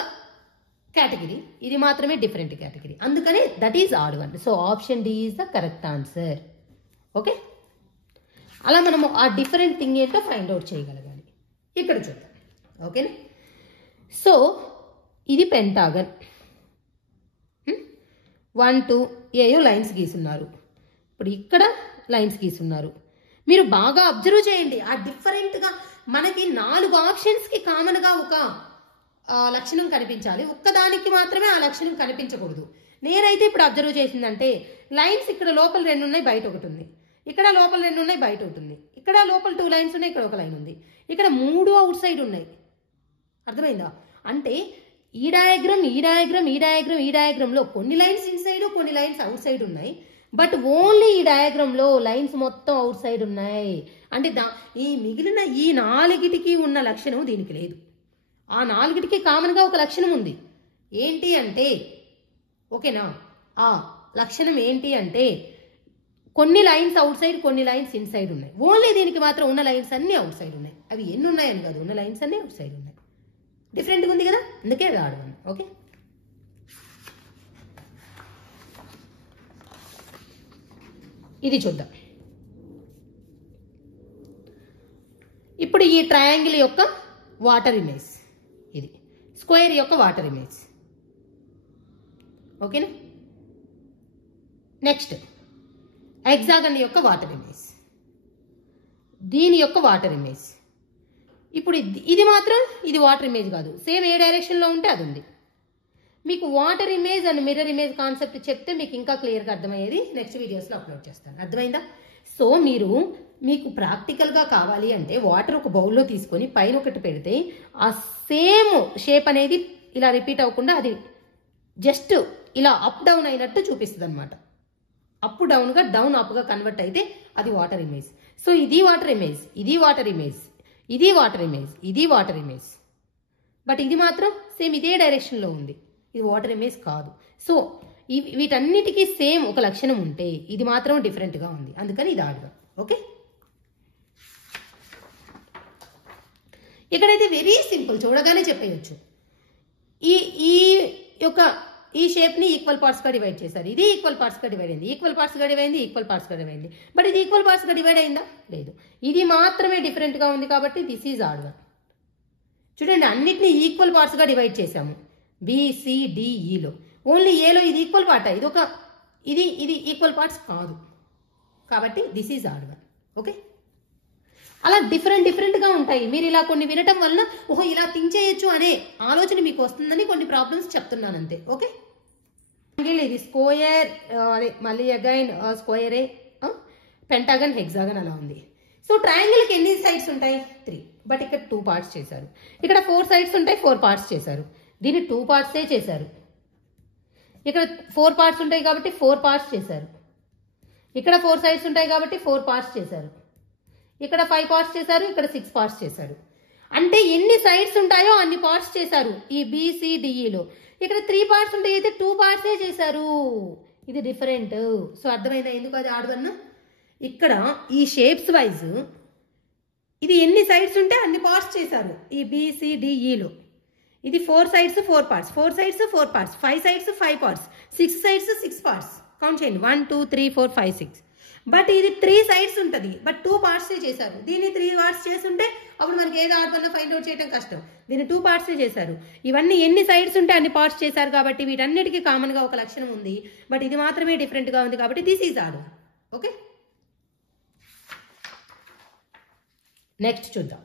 కేటగిరీ, ఇది మాత్రమే డిఫరెంట్ కేటగిరీ. అందుకనే that is odd one. So option D is the correct answer. Okay, అలా మనము ఆ డిఫరెంట్ థింగ్ ఏంటో ఫైండ్ అవుట్ చేయగలగాలి. ఇక్కడ చూద్దాం. ఓకేనా, సో ఇది పెంటాగన్. 1 2 ఏయో లైన్స్ గీసున్నారు. ఇప్పుడు ఇక్కడ లైన్స్ గీసున్నారు. మీరు బాగా అబ్జర్వ్ చేయండి. ఆ డిఫరెంట్గా మనకి 4 ఆప్షన్స్కి కామన్గా ఒక లక్షణం కనిపించాలి, ఒక్కదానికి మాత్రమే ఆ లక్షణం కనిపించకూడదు. నేనైతే ఇప్పుడు అబ్జర్వ్ చేసిందంటే లైన్స్ ఇక్కడ లోపల 2 ఉన్నాయి, బయట ఒకటి ఉంది. ఇక్కడ లోపల 2 ఉన్నాయి, బయట ఒకటి ఉంది. ఇక్కడ లోపల 2 లైన్స్ ఉన్నాయి, ఇక్కడ ఒక లైన్ ఉంది. ఇక్కడ 3 అవుట్ సైడ్ ఉన్నాయి. అర్థమైందా? అంటే ఈ డయాగ్రామ్, ఈ డయాగ్రామ్, ఈ డయాగ్రామ్, ఈ డయాగ్రామ్లో కొన్ని లైన్స్ ఇన్సైడ్, కొన్ని లైన్స్ అవుట్ సైడ్ ఉన్నాయి. బట్ ఓన్లీ ఈ డయాగ్రామ్లో లైన్స్ మొత్తం అవుట్ సైడ్ ఉన్నాయి. అంటే ఈ మిగిలిన ఈ 4టికి ఉన్న లక్షణం దీనికి లేదు. ఆ 4టికి కామన్గా ఒక లక్షణం ఉంది. ఏంటి అంటే, ఓకేనా, ఆ లక్షణం ఏంటి అంటే కొన్ని లైన్స్ అవుట్ సైడ్, కొన్ని లైన్స్ ఇన్సైడ్ ఉన్నాయి. ఓన్లీ దీనికి మాత్రం ఉన్న లైన్స్ అన్నీ అవుట్ సైడ్ ఉన్నాయి. అవి ఎన్ని ఉన్నాయని కాదు, ఉన్న లైన్స్ అన్నీ అవుట్ సైడ్ ఉన్నాయి. డిఫరెంట్గా ఉంది కదా, అందుకే రావడం. ఓకే, ఇది చూద్దాం. ఇప్పుడు ఈ ట్రయాంగిల్ యొక్క వాటర్ ఇమేజ్, ఇది స్క్వేర్ యొక్క వాటర్ ఇమేజ్. ఓకేనా, నెక్స్ట్ హెక్సాగన్ యొక్క వాటర్ ఇమేజ్, దీని యొక్క వాటర్ ఇమేజ్. ఇప్పుడు ఇది మాత్రం ఇది వాటర్ ఇమేజ్ కాదు, సేమ్ ఏ డైరెక్షన్లో ఉంటే అది ఉంది. మీకు water image and mirror image concept చెప్తే మీకు ఇంకా క్లియర్గా అర్థమయ్యేది. నెక్స్ట్ వీడియోస్లో అప్లోడ్ చేస్తాను. అర్థమైందా? సో మీకు ప్రాక్టికల్గా కావాలి అంటే వాటర్ ఒక బౌల్లో తీసుకొని పైన ఒకటి పెడితే ఆ సేమ్ షేప్ అనేది ఇలా రిపీట్ అవ్వకుండా అది జస్ట్ ఇలా అప్ డౌన్ అయినట్టు చూపిస్తుంది అనమాట. అప్ డౌన్గా, డౌన్ అప్గా కన్వర్ట్ అయితే అది వాటర్ ఇమేజ్. సో ఇది వాటర్ ఇమేజ్, ఇది వాటర్ ఇమేజ్, ఇది వాటర్ ఇమేజ్, ఇది వాటర్ ఇమేజ్. బట్ ఇది మాత్రం సేమ్ ఇదే డైరెక్షన్లో ఉంది, ఇది వాటర్ ఇమేజ్ కాదు. సో వీటన్నిటికీ సేమ్ ఒక లక్షణం ఉంటే ఇది మాత్రం డిఫరెంట్గా ఉంది, అందుకని ఇది ఆడుగా. ఓకే, ఇక్కడైతే వెరీ సింపుల్, చూడగానే చెప్పేయచ్చు. ఈ యొక్క ఈ షేప్ని ఈక్వల్ పార్ట్స్గా డివైడ్ చేశారు. ఇది ఈక్వల్ పార్ట్స్గా డివైడ్ అయింది, ఈక్వల్ పార్ట్స్గా డివైడ్ అయింది, ఈక్వల్ పార్ట్స్గా డివైడ్ అయింది. బట్ ఇది ఈక్వల్ పార్ట్స్గా డివైడ్ అయిందా? లేదు. ఇది మాత్రమే డిఫరెంట్గా ఉంది కాబట్టి దిస్ ఈజ్ ఆడ్ వన్. చూడండి, అన్నిటినీ ఈక్వల్ పార్ట్స్గా డివైడ్ చేశాము BCDEలో. ఓన్లీ ఏలో ఇది ఈక్వల్ పార్ట్, ఇది ఈక్వల్ పార్ట్స్ కాదు కాబట్టి this is odd one. Okay, అలా డిఫరెంట్గా ఉంటాయి. మీరు ఇలా కొన్ని వినటం వల్ల ఓహో ఇలా థింక్ చేయొచ్చు అనే ఆలోచన మీకు వస్తుందని కొన్ని ప్రాబ్లమ్స్ చెప్తున్నాను అంతే. ఓకే, ఇది స్క్వేర్, అదే మళ్ళీ అగైన్ స్క్వేరే, పెంటాగన్, హెక్సాగన్ అలా ఉంది. సో ట్రయాంగిల్కి ఎన్ని సైడ్స్ ఉంటాయి? 3. బట్ ఇక్కడ 2 పార్ట్స్ చేశారు. ఇక్కడ 4 సైడ్స్ ఉంటాయి, 4 పార్ట్స్ చేశారు. దీన్ని 2 పార్ట్సే చేశారు. ఇక్కడ 4 పార్ట్స్ ఉంటాయి కాబట్టి 4 పార్ట్స్ చేశారు. ఇక్కడ 4 సైడ్స్ ఉంటాయి కాబట్టి 4 పార్ట్స్ చేశారు. ఇక్కడ 5 పార్ట్స్ చేశారు, ఇక్కడ 6 పార్ట్స్ చేశారు. అంటే ఎన్ని సైడ్స్ ఉంటాయో అన్ని పార్ట్స్ చేశారు ఈ BCDEలో. ఇక్కడ 3 పార్ట్స్ ఉంటాయి, అయితే 2 పార్ట్సే చేశారు. ఇది డిఫరెంట్. సో అర్థమైందా ఎందుకు అది ఆడ్ వన్? ఇక్కడ ఈ షేప్స్ వైజ్ ఇది ఎన్ని సైడ్స్ ఉంటే అన్ని పార్ట్స్ చేశారు ఈ BCDEలో. ఇది 4 sides 4 parts, 4 sides 4 parts, 5 sides 5 parts, 6 sides 6 parts. Count చేయండి, 1 2 3 4 5 6. బట్ ఇది 3 సైడ్స్ ఉంటుంది, బట్ 2 పార్ట్సే చేశారు. దీన్ని 3 పార్ట్స్ చేస్తుంటే అప్పుడు మనకి ఏది ఆడ్ వన్ ఫైండ్ అవుట్ చేయడం కష్టం. దీన్ని 2 పార్ట్సే చేశారు. ఇవన్నీ ఎన్ని సైడ్స్ ఉంటే అన్ని పార్ట్స్ చేశారు కాబట్టి వీటన్నిటికీ కామన్గా ఒక లక్షణం ఉంది. బట్ ఇది మాత్రమే డిఫరెంట్గా ఉంది కాబట్టి this is odd one. Okay, next చూద్దాం.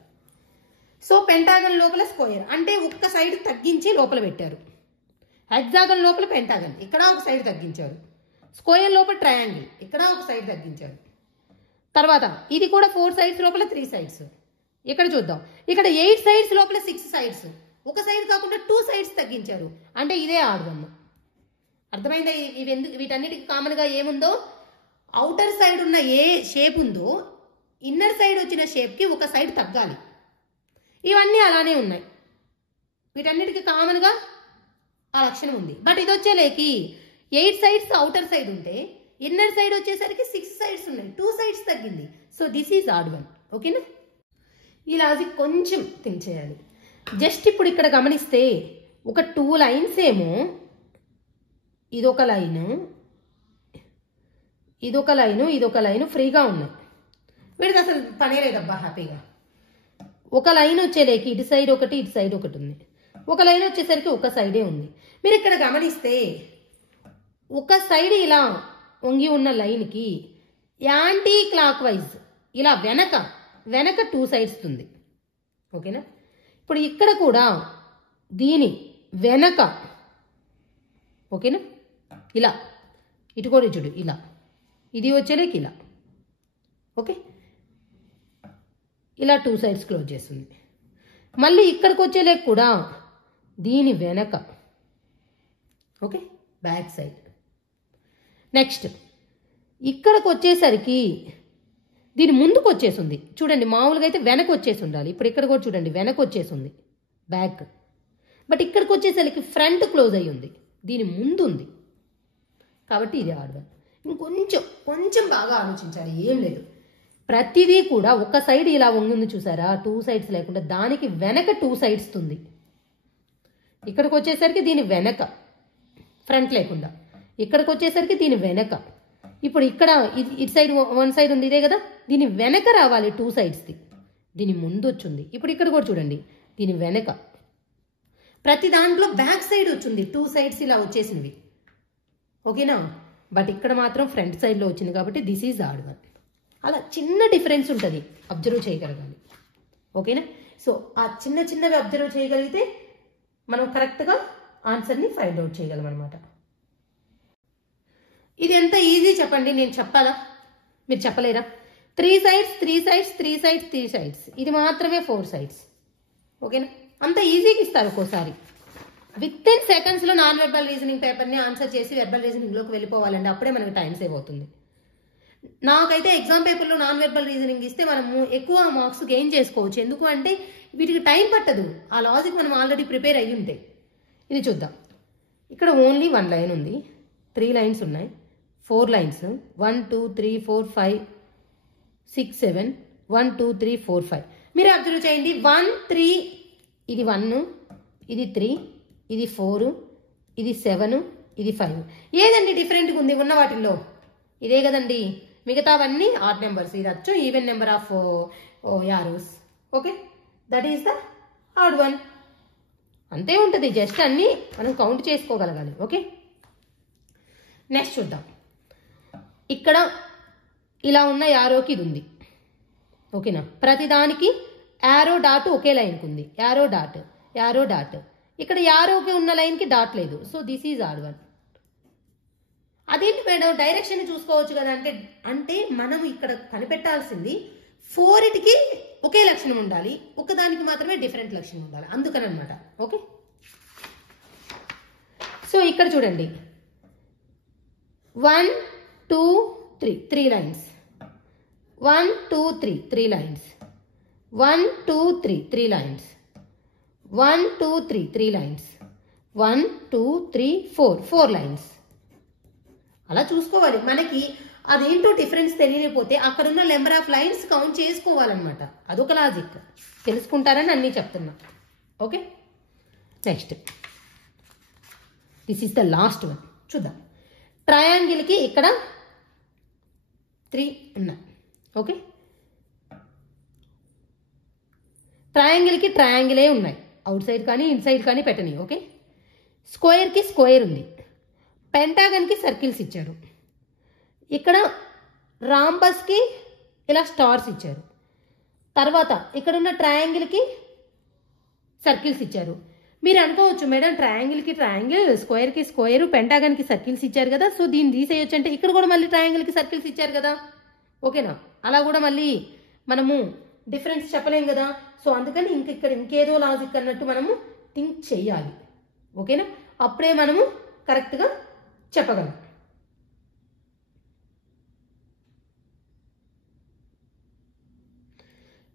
సో పెంటాగన్ లోపల స్క్వేర్ అంటే ఒక్క సైడ్ తగ్గించి లోపల పెట్టారు. హెక్సాగన్ లోపల పెంటాగన్, ఇక్కడ ఒక సైడ్ తగ్గించారు. స్క్వేర్ లోపల ట్రయాంగిల్, ఇక్కడ ఒక సైడ్ తగ్గించారు. తర్వాత ఇది కూడా 4 సైడ్స్ లోపల 3 సైడ్స్. ఇక్కడ చూద్దాం, ఇక్కడ 8 సైడ్స్ లోపల 6 సైడ్స్, ఒక సైడ్ కాకుండా 2 సైడ్స్ తగ్గించారు. అంటే ఇదే ఆడ్ వన్. అర్థమైందా? వీటన్నిటికి కామన్గా ఏముందో, అవుటర్ సైడ్ ఉన్న ఏ షేప్ ఉందో ఇన్నర్ సైడ్ వచ్చిన షేప్కి ఒక సైడ్ తగ్గాలి. ఇవన్నీ అలానే ఉన్నాయి. వీటన్నిటికీ కామన్గా ఆ లక్షణం ఉంది. బట్ ఇది వచ్చేలేకి 8 సైడ్స్ అవుటర్ సైడ్ ఉంటే ఇన్నర్ సైడ్ వచ్చేసరికి 6 సైడ్స్ ఉన్నాయి, 2 సైడ్స్ తగ్గింది. So this is odd one. ఓకేనా? ఈ లాజిక్ కొంచెం థింక్ చేయాలి. జస్ట్ ఇప్పుడు ఇక్కడ గమనిస్తే ఒక 2 లైన్స్ ఏమో, ఇదొక లైను, ఇదొక లైను, ఇదొక లైను ఫ్రీగా ఉన్నాయి. వీడికి అసలు పనే లేదబ్బా హ్యాపీగా. ఒక లైన్ వచ్చేలేకి ఇటు సైడ్ ఒకటి, ఇటు సైడ్ ఒకటి ఉంది. ఒక లైన్ వచ్చేసరికి ఒక సైడే ఉంది. మీరు ఇక్కడ గమనిస్తే ఒక సైడ్ ఇలా వంగి ఉన్న లైన్కి యాంటీ క్లాక్ వైజ్ ఇలా వెనక 2 సైడ్స్ ఉంది. ఓకేనా? ఇప్పుడు ఇక్కడ కూడా దీని వెనక, ఓకేనా, ఇలా ఇటు కూడా చూడు, ఇలా ఇది వచ్చేలేకి ఇలా. ఓకే, ఇలా 2 సైడ్స్ క్లోజ్ చేస్తుంది. మళ్ళీ ఇక్కడికి వచ్చేలేక కూడా దీని వెనక, ఓకే, బ్యాక్ సైడ్. నెక్స్ట్ ఇక్కడికి వచ్చేసరికి దీని ముందుకు వచ్చేసింది. చూడండి, మామూలుగా అయితే వెనక వచ్చేసి ఉండాలి. ఇప్పుడు ఇక్కడ కూడా చూడండి వెనక వచ్చేసింది బ్యాక్. బట్ ఇక్కడికి వచ్చేసరికి ఫ్రంట్ క్లోజ్ అయ్యి ఉంది, దీని ముందు ఉంది. కాబట్టి ఇది ఆడ్ వన్. ఇంకొంచెం బాగా ఆలోచించాలి. ఏం లేదు, ప్రతిదీ కూడా ఒక సైడ్ ఇలా వంగింది చూసారా, 2 సైడ్స్ లేకుండా దానికి వెనక 2 సైడ్స్ ఉంది. ఇక్కడికి వచ్చేసరికి దీని వెనక, ఫ్రంట్ లేకుండా. ఇక్కడికి వచ్చేసరికి దీని వెనక. ఇప్పుడు ఇక్కడ ఇటు సైడ్ 1 సైడ్ ఉంది, ఇదే కదా, దీని వెనక రావాలి 2 సైడ్స్ది. దీని ముందు వచ్చింది. ఇప్పుడు ఇక్కడ కూడా చూడండి, దీని వెనక. ప్రతి దాంట్లో బ్యాక్ సైడ్ వచ్చింది, 2 సైడ్స్ ఇలా వచ్చేసినవి. ఓకేనా? బట్ ఇక్కడ మాత్రం ఫ్రంట్ సైడ్లో వచ్చింది కాబట్టి దిస్ ఈజ్ ఆడ్ వన్. అలా చిన్న డిఫరెన్స్ ఉంటుంది, అబ్జర్వ్ చేయగలగాలి. ఓకేనా? సో ఆ చిన్నవి అబ్జర్వ్ చేయగలిగితే మనం కరెక్ట్గా ఆన్సర్ని ఫైండ్ అవుట్ చేయగలం అనమాట. ఇది ఎంత ఈజీ చెప్పండి, నేను చెప్పాలా? మీరు చెప్పలేరా? 3 సైడ్స్ 3 సైడ్స్ 3 సైడ్స్ 3 సైడ్స్, ఇది మాత్రమే 4 సైడ్స్. ఓకేనా? అంత ఈజీగా ఇస్తారు ఒక్కోసారి. విత్ ఇన్ సెకండ్స్లో నాన్ వెర్బల్ రీజనింగ్ పేపర్ని ఆన్సర్ చేసి వెర్బల్ రీజనింగ్లోకి వెళ్ళిపోవాలండి. అప్పుడే మనకు టైం సేవ్ అవుతుంది. నాకైతే ఎగ్జామ్ పేపర్లో నాన్ వెర్బల్ రీజనింగ్ ఇస్తే మనము ఎక్కువ మార్క్స్ గెయిన్ చేసుకోవచ్చు. ఎందుకు అంటే వీటికి టైం పట్టదు, ఆ లాజిక్ మనం ఆల్రెడీ ప్రిపేర్ అయ్యి ఉంటే. ఇది చూద్దాం. ఇక్కడ ఓన్లీ 1 లైన్ ఉంది, 3 లైన్స్ ఉన్నాయి, 4 లైన్స్, 1 2 3 4 5 6 7 1 2 3 4 5. మీరు అబ్జర్వ్ చేయండి, 1 3, ఇది 1, ఇది 3, ఇది 4, ఇది 7, ఇది 5. ఏదండి డిఫరెంట్గా ఉంది ఉన్న వాటిల్లో? ఇదే కదండి, మిగతావన్నీ ఆడ్ నెంబర్స్. ఇది అచ్చు even number of arrows. Okay, that is the odd one. అంతే ఉంటుంది, జస్ట్ అన్నీ మనం కౌంట్ చేసుకోగలగాలి. ఓకే, నెక్స్ట్ చూద్దాం. ఇక్కడ ఇలా ఉన్న యారోకి ఇది ఉంది. ఓకేనా, ప్రతిదానికి యారో డాట్ ఒకే లైన్కి ఉంది. Arrow dot, arrow dot. ఇక్కడ యారోకి ఉన్న లైన్కి డాట్ లేదు. So this is odd one. అదేంటి మేడం, డైరెక్షన్ చూసుకోవచ్చు కదా అంటే, అంటే మనం ఇక్కడ కనిపెట్టాల్సింది 4కి ఒకే లక్షణం ఉండాలి, ఒకదానికి మాత్రమే డిఫరెంట్ లక్షణం ఉండాలి, అందుకని అనమాట. ఓకే, సో ఇక్కడ చూడండి 1 2 3 3 lines, 1 2 3 3 lines, 1 2 3 3 lines, 1 2 3 3 lines, 1 2 3 4 lines. అలా చూసుకోవాలి. మనకి అదేంటో డిఫరెన్స్ తెలియకపోతే అక్కడున్న నెంబర్ ఆఫ్ లైన్స్ కౌంట్ చేసుకోవాలన్నమాట. అదొక లాజిక్, తెలుసుకుంటారని అన్నీ చెప్తున్నా. Okay, next this is the last one. చూద్దాం. ట్రయాంగిల్కి ఇక్కడ 3 ఉన్నాయి. ఓకే, ట్రయాంగిల్కి ట్రయాంగిలే ఉన్నాయి, అవుట్ సైడ్ కానీ ఇన్సైడ్ కానీ పెట్టని. ఓకే, స్క్వేర్కి స్క్వేర్ ఉంది, పెంటాగన్కి సర్కిల్స్ ఇచ్చారు, ఇక్కడ రాంబస్కి ఇలా స్టార్స్ ఇచ్చారు, తర్వాత ఇక్కడ ఉన్న ట్రయాంగిల్కి సర్కిల్స్ ఇచ్చారు. మీరు అనుకోవచ్చు మేడం ట్రయాంగిల్కి ట్రయాంగిల్, స్క్వేర్కి స్క్వేర్, పెంటాగన్కి సర్కిల్స్ ఇచ్చారు కదా, సో దీన్ని తీసేయొచ్చు అంటే ఇక్కడ కూడా మళ్ళీ ట్రయాంగిల్కి సర్కిల్స్ ఇచ్చారు కదా. ఓకేనా, అలా కూడా మళ్ళీ మనము డిఫరెన్స్ చెప్పలేం కదా. సో అందుకని ఇక్కడ ఇంకేదో లాజిక్ అన్నట్టు మనము థింక్ చెయ్యాలి. ఓకేనా, అప్పుడే మనము కరెక్ట్గా చెప్పగలం.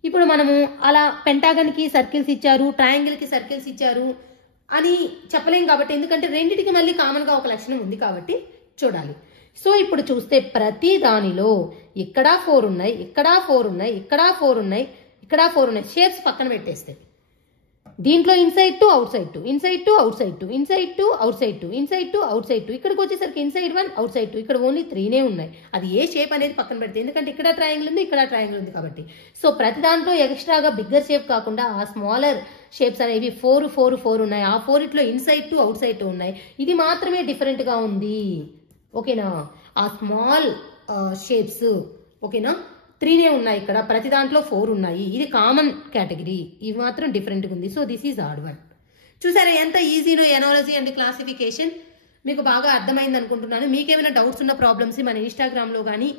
ఇప్పుడు మనము అలా పెంటాగన్కి సర్కిల్స్ ఇచ్చారు, ట్రయాంగిల్కి సర్కిల్స్ ఇచ్చారు అని చెప్పలేం కాబట్టి, ఎందుకంటే రెండిటికి మళ్ళీ కామన్గా ఒక లక్షణం ఉంది కాబట్టి చూడాలి. సో ఇప్పుడు చూస్తే ప్రతి దానిలో ఇక్కడ 4 ఉన్నాయి, ఇక్కడ 4 ఉన్నాయి, ఇక్కడ 4 ఉన్నాయి, ఇక్కడ 4 ఉన్నాయి. షేప్స్ పక్కన పెట్టేస్తే దీంట్లో inside to out side to, inside to out side to, inside to out side to, inside to out side to, ఇక్కడికి వచ్చేసరికి ఇన్సైడ్ 1 అవుట్ సైడ్ 2. ఇక్కడ ఓన్లీ 3నే ఉన్నాయి. అది ఏ షేప్ అనేది పక్కన పెడితే, ఎందుకంటే ఇక్కడ ట్రయాంగిల్ ఉంది, ఇక్కడ ట్రయాంగిల్ ఉంది కాబట్టి. సో ప్రతి దాంట్లో ఎక్స్ట్రాగా బిగ్గర్ షేప్ కాకుండా ఆ స్మాలర్ షేప్స్ అనేవి 4 ఉన్నాయి. ఆ 4 inside to out side to ఉన్నాయి. ఇది మాత్రమే డిఫరెంట్గా ఉంది. ఓకేనా, ఆ స్మాల్ షేప్స్ ఓకేనా 3నే ఉన్నాయి. ఇక్కడ ప్రతి దాంట్లో 4 ఉన్నాయి. ఇది కామన్ కేటగిరీ, ఇవి మాత్రం డిఫరెంట్గా ఉంది. So this is odd one. చూసారా ఎంత ఈజీనో ఎనాలజీ అండ్ క్లాసిఫికేషన్. మీకు బాగా అర్థమైంది అనుకుంటున్నాను. మీకేమైనా డౌట్స్ ఉన్న ప్రాబ్లమ్స్ మన ఇన్స్టాగ్రామ్లో కానీ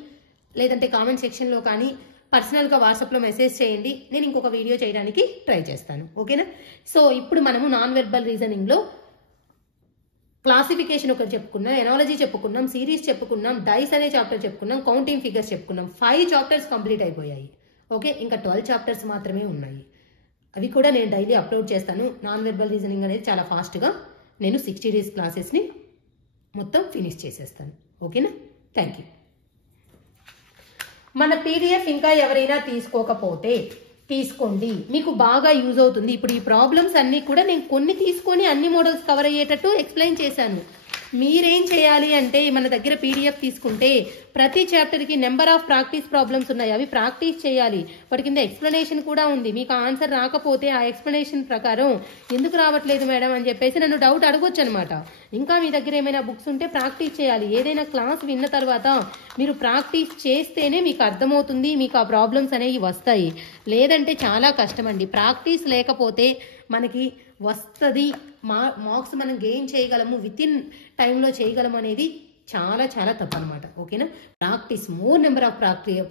లేదంటే కామెంట్ సెక్షన్లో కానీ పర్సనల్గా వాట్సాప్లో మెసేజ్ చేయండి. నేను ఇంకొక వీడియో చేయడానికి ట్రై చేస్తాను. ఓకేనా, సో ఇప్పుడు మనము నాన్ వెర్బల్ రీజనింగ్లో క్లాసిఫికేషన్ ఒకటి చెప్పుకున్నాం, ఎనాలజీ చెప్పుకున్నాం, సిరీస్ చెప్పుకున్నాం, డైస్ అనే చాప్టర్ చెప్పుకున్నాం, కౌంటింగ్ ఫిగర్స్ చెప్పుకున్నాం. 5 చాప్టర్స్ కంప్లీట్ అయిపోయాయి. ఓకే, ఇంకా 12 చాప్టర్స్ మాత్రమే ఉన్నాయి. అవి కూడా నేను డైలీ అప్లోడ్ చేస్తాను. నాన్ వెర్బల్ రీజనింగ్ అనేది చాలా ఫాస్ట్గా నేను 60 డేస్ క్లాసెస్ని మొత్తం ఫినిష్ చేసేస్తాను. ఓకేనా, థ్యాంక్ యూ. మన పీడిఎఫ్ ఇంకా ఎవరైనా తీసుకోకపోతే తీసుకోండి, మీకు బాగా యూజ్ అవుతుంది. ఇప్పుడు ఈ ప్రాబ్లమ్స్ అన్నీ కూడా నేను కొన్ని తీసుకొని అన్ని మోడల్స్ కవర్ అయ్యేటట్టు ఎక్స్ప్లెయిన్ చేశాను. మీరేం చేయాలి అంటే మన దగ్గర పీడిఎఫ్ తీసుకుంటే ప్రతి చాప్టర్కి నెంబర్ ఆఫ్ ప్రాక్టీస్ ప్రాబ్లమ్స్ ఉన్నాయి, అవి ప్రాక్టీస్ చేయాలి. వాటి కింద ఎక్స్ప్లెనేషన్ కూడా ఉంది. మీకు ఆన్సర్ రాకపోతే ఆ ఎక్స్ప్లెనేషన్ ప్రకారం ఎందుకు రావట్లేదు మేడం అని చెప్పేసి నన్ను డౌట్ అడగొచ్చు అనమాట. ఇంకా మీ దగ్గర ఏమైనా బుక్స్ ఉంటే ప్రాక్టీస్ చేయాలి. ఏదైనా క్లాస్ విన్న తర్వాత మీరు ప్రాక్టీస్ చేస్తేనే మీకు అర్థమవుతుంది, మీకు ఆ ప్రాబ్లమ్స్ అనేవి వస్తాయి. లేదంటే చాలా కష్టం అండి. ప్రాక్టీస్ లేకపోతే మనకి వస్తుంది, మార్క్స్ మనం గెయిన్ చేయగలము, విత్ ఇన్ టైంలో చేయగలము అనేది చాలా చాలా తప్పు అనమాట. ఓకేనా, practice, more number of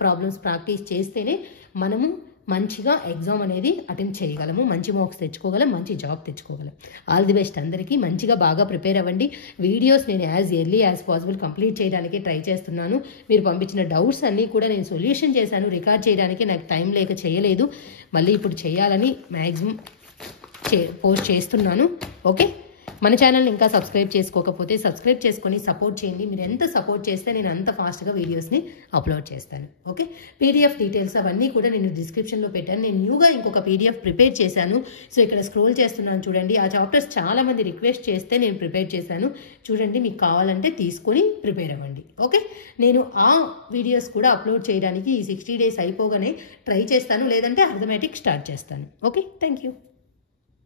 problems practice చేస్తేనే మనము మంచిగా ఎగ్జామ్ అనేది అటెంప్ట్ చేయగలము, మంచి మార్క్స్ తెచ్చుకోగలం, మంచి జాబ్ తెచ్చుకోగలం. ఆల్ ది బెస్ట్ అందరికీ. మంచిగా బాగా ప్రిపేర్ అవ్వండి. వీడియోస్ నేను as early as possible complete చేయడానికి ట్రై చేస్తున్నాను. మీరు పంపించిన డౌట్స్ అన్నీ కూడా నేను సొల్యూషన్ చేశాను. రికార్డ్ చేయడానికి నాకు టైం లేక చేయలేదు, మళ్ళీ ఇప్పుడు చేయాలని మ్యాక్సిమం పోస్ట్ చేస్తున్నాను. ఓకే, మన ఛానల్ని ఇంకా సబ్స్క్రైబ్ చేసుకోకపోతే సబ్స్క్రైబ్ చేసుకొని సపోర్ట్ చేయండి. మీరు ఎంత సపోర్ట్ చేస్తే నేను అంత ఫాస్ట్గా వీడియోస్ని అప్లోడ్ చేస్తాను. ఓకే, పీడిఎఫ్ డీటెయిల్స్ అవన్నీ కూడా నేను డిస్క్రిప్షన్లో పెట్టాను. నేను న్యూగా ఇంకొక పీడిఎఫ్ ప్రిపేర్ చేశాను. సో ఇక్కడ స్క్రోల్ చేస్తున్నాను చూడండి. ఆ చాప్టర్స్ చాలా మంది రిక్వెస్ట్ చేస్తే నేను ప్రిపేర్ చేశాను. చూడండి, మీకు కావాలంటే తీసుకొని ప్రిపేర్ అవ్వండి. ఓకే, నేను ఆ వీడియోస్ కూడా అప్లోడ్ చేయడానికి ఈ 60 days అయిపోగానే ట్రై చేస్తాను, లేదంటే అర్థమెటిక్ స్టార్ట్ చేస్తాను. Okay, thank you.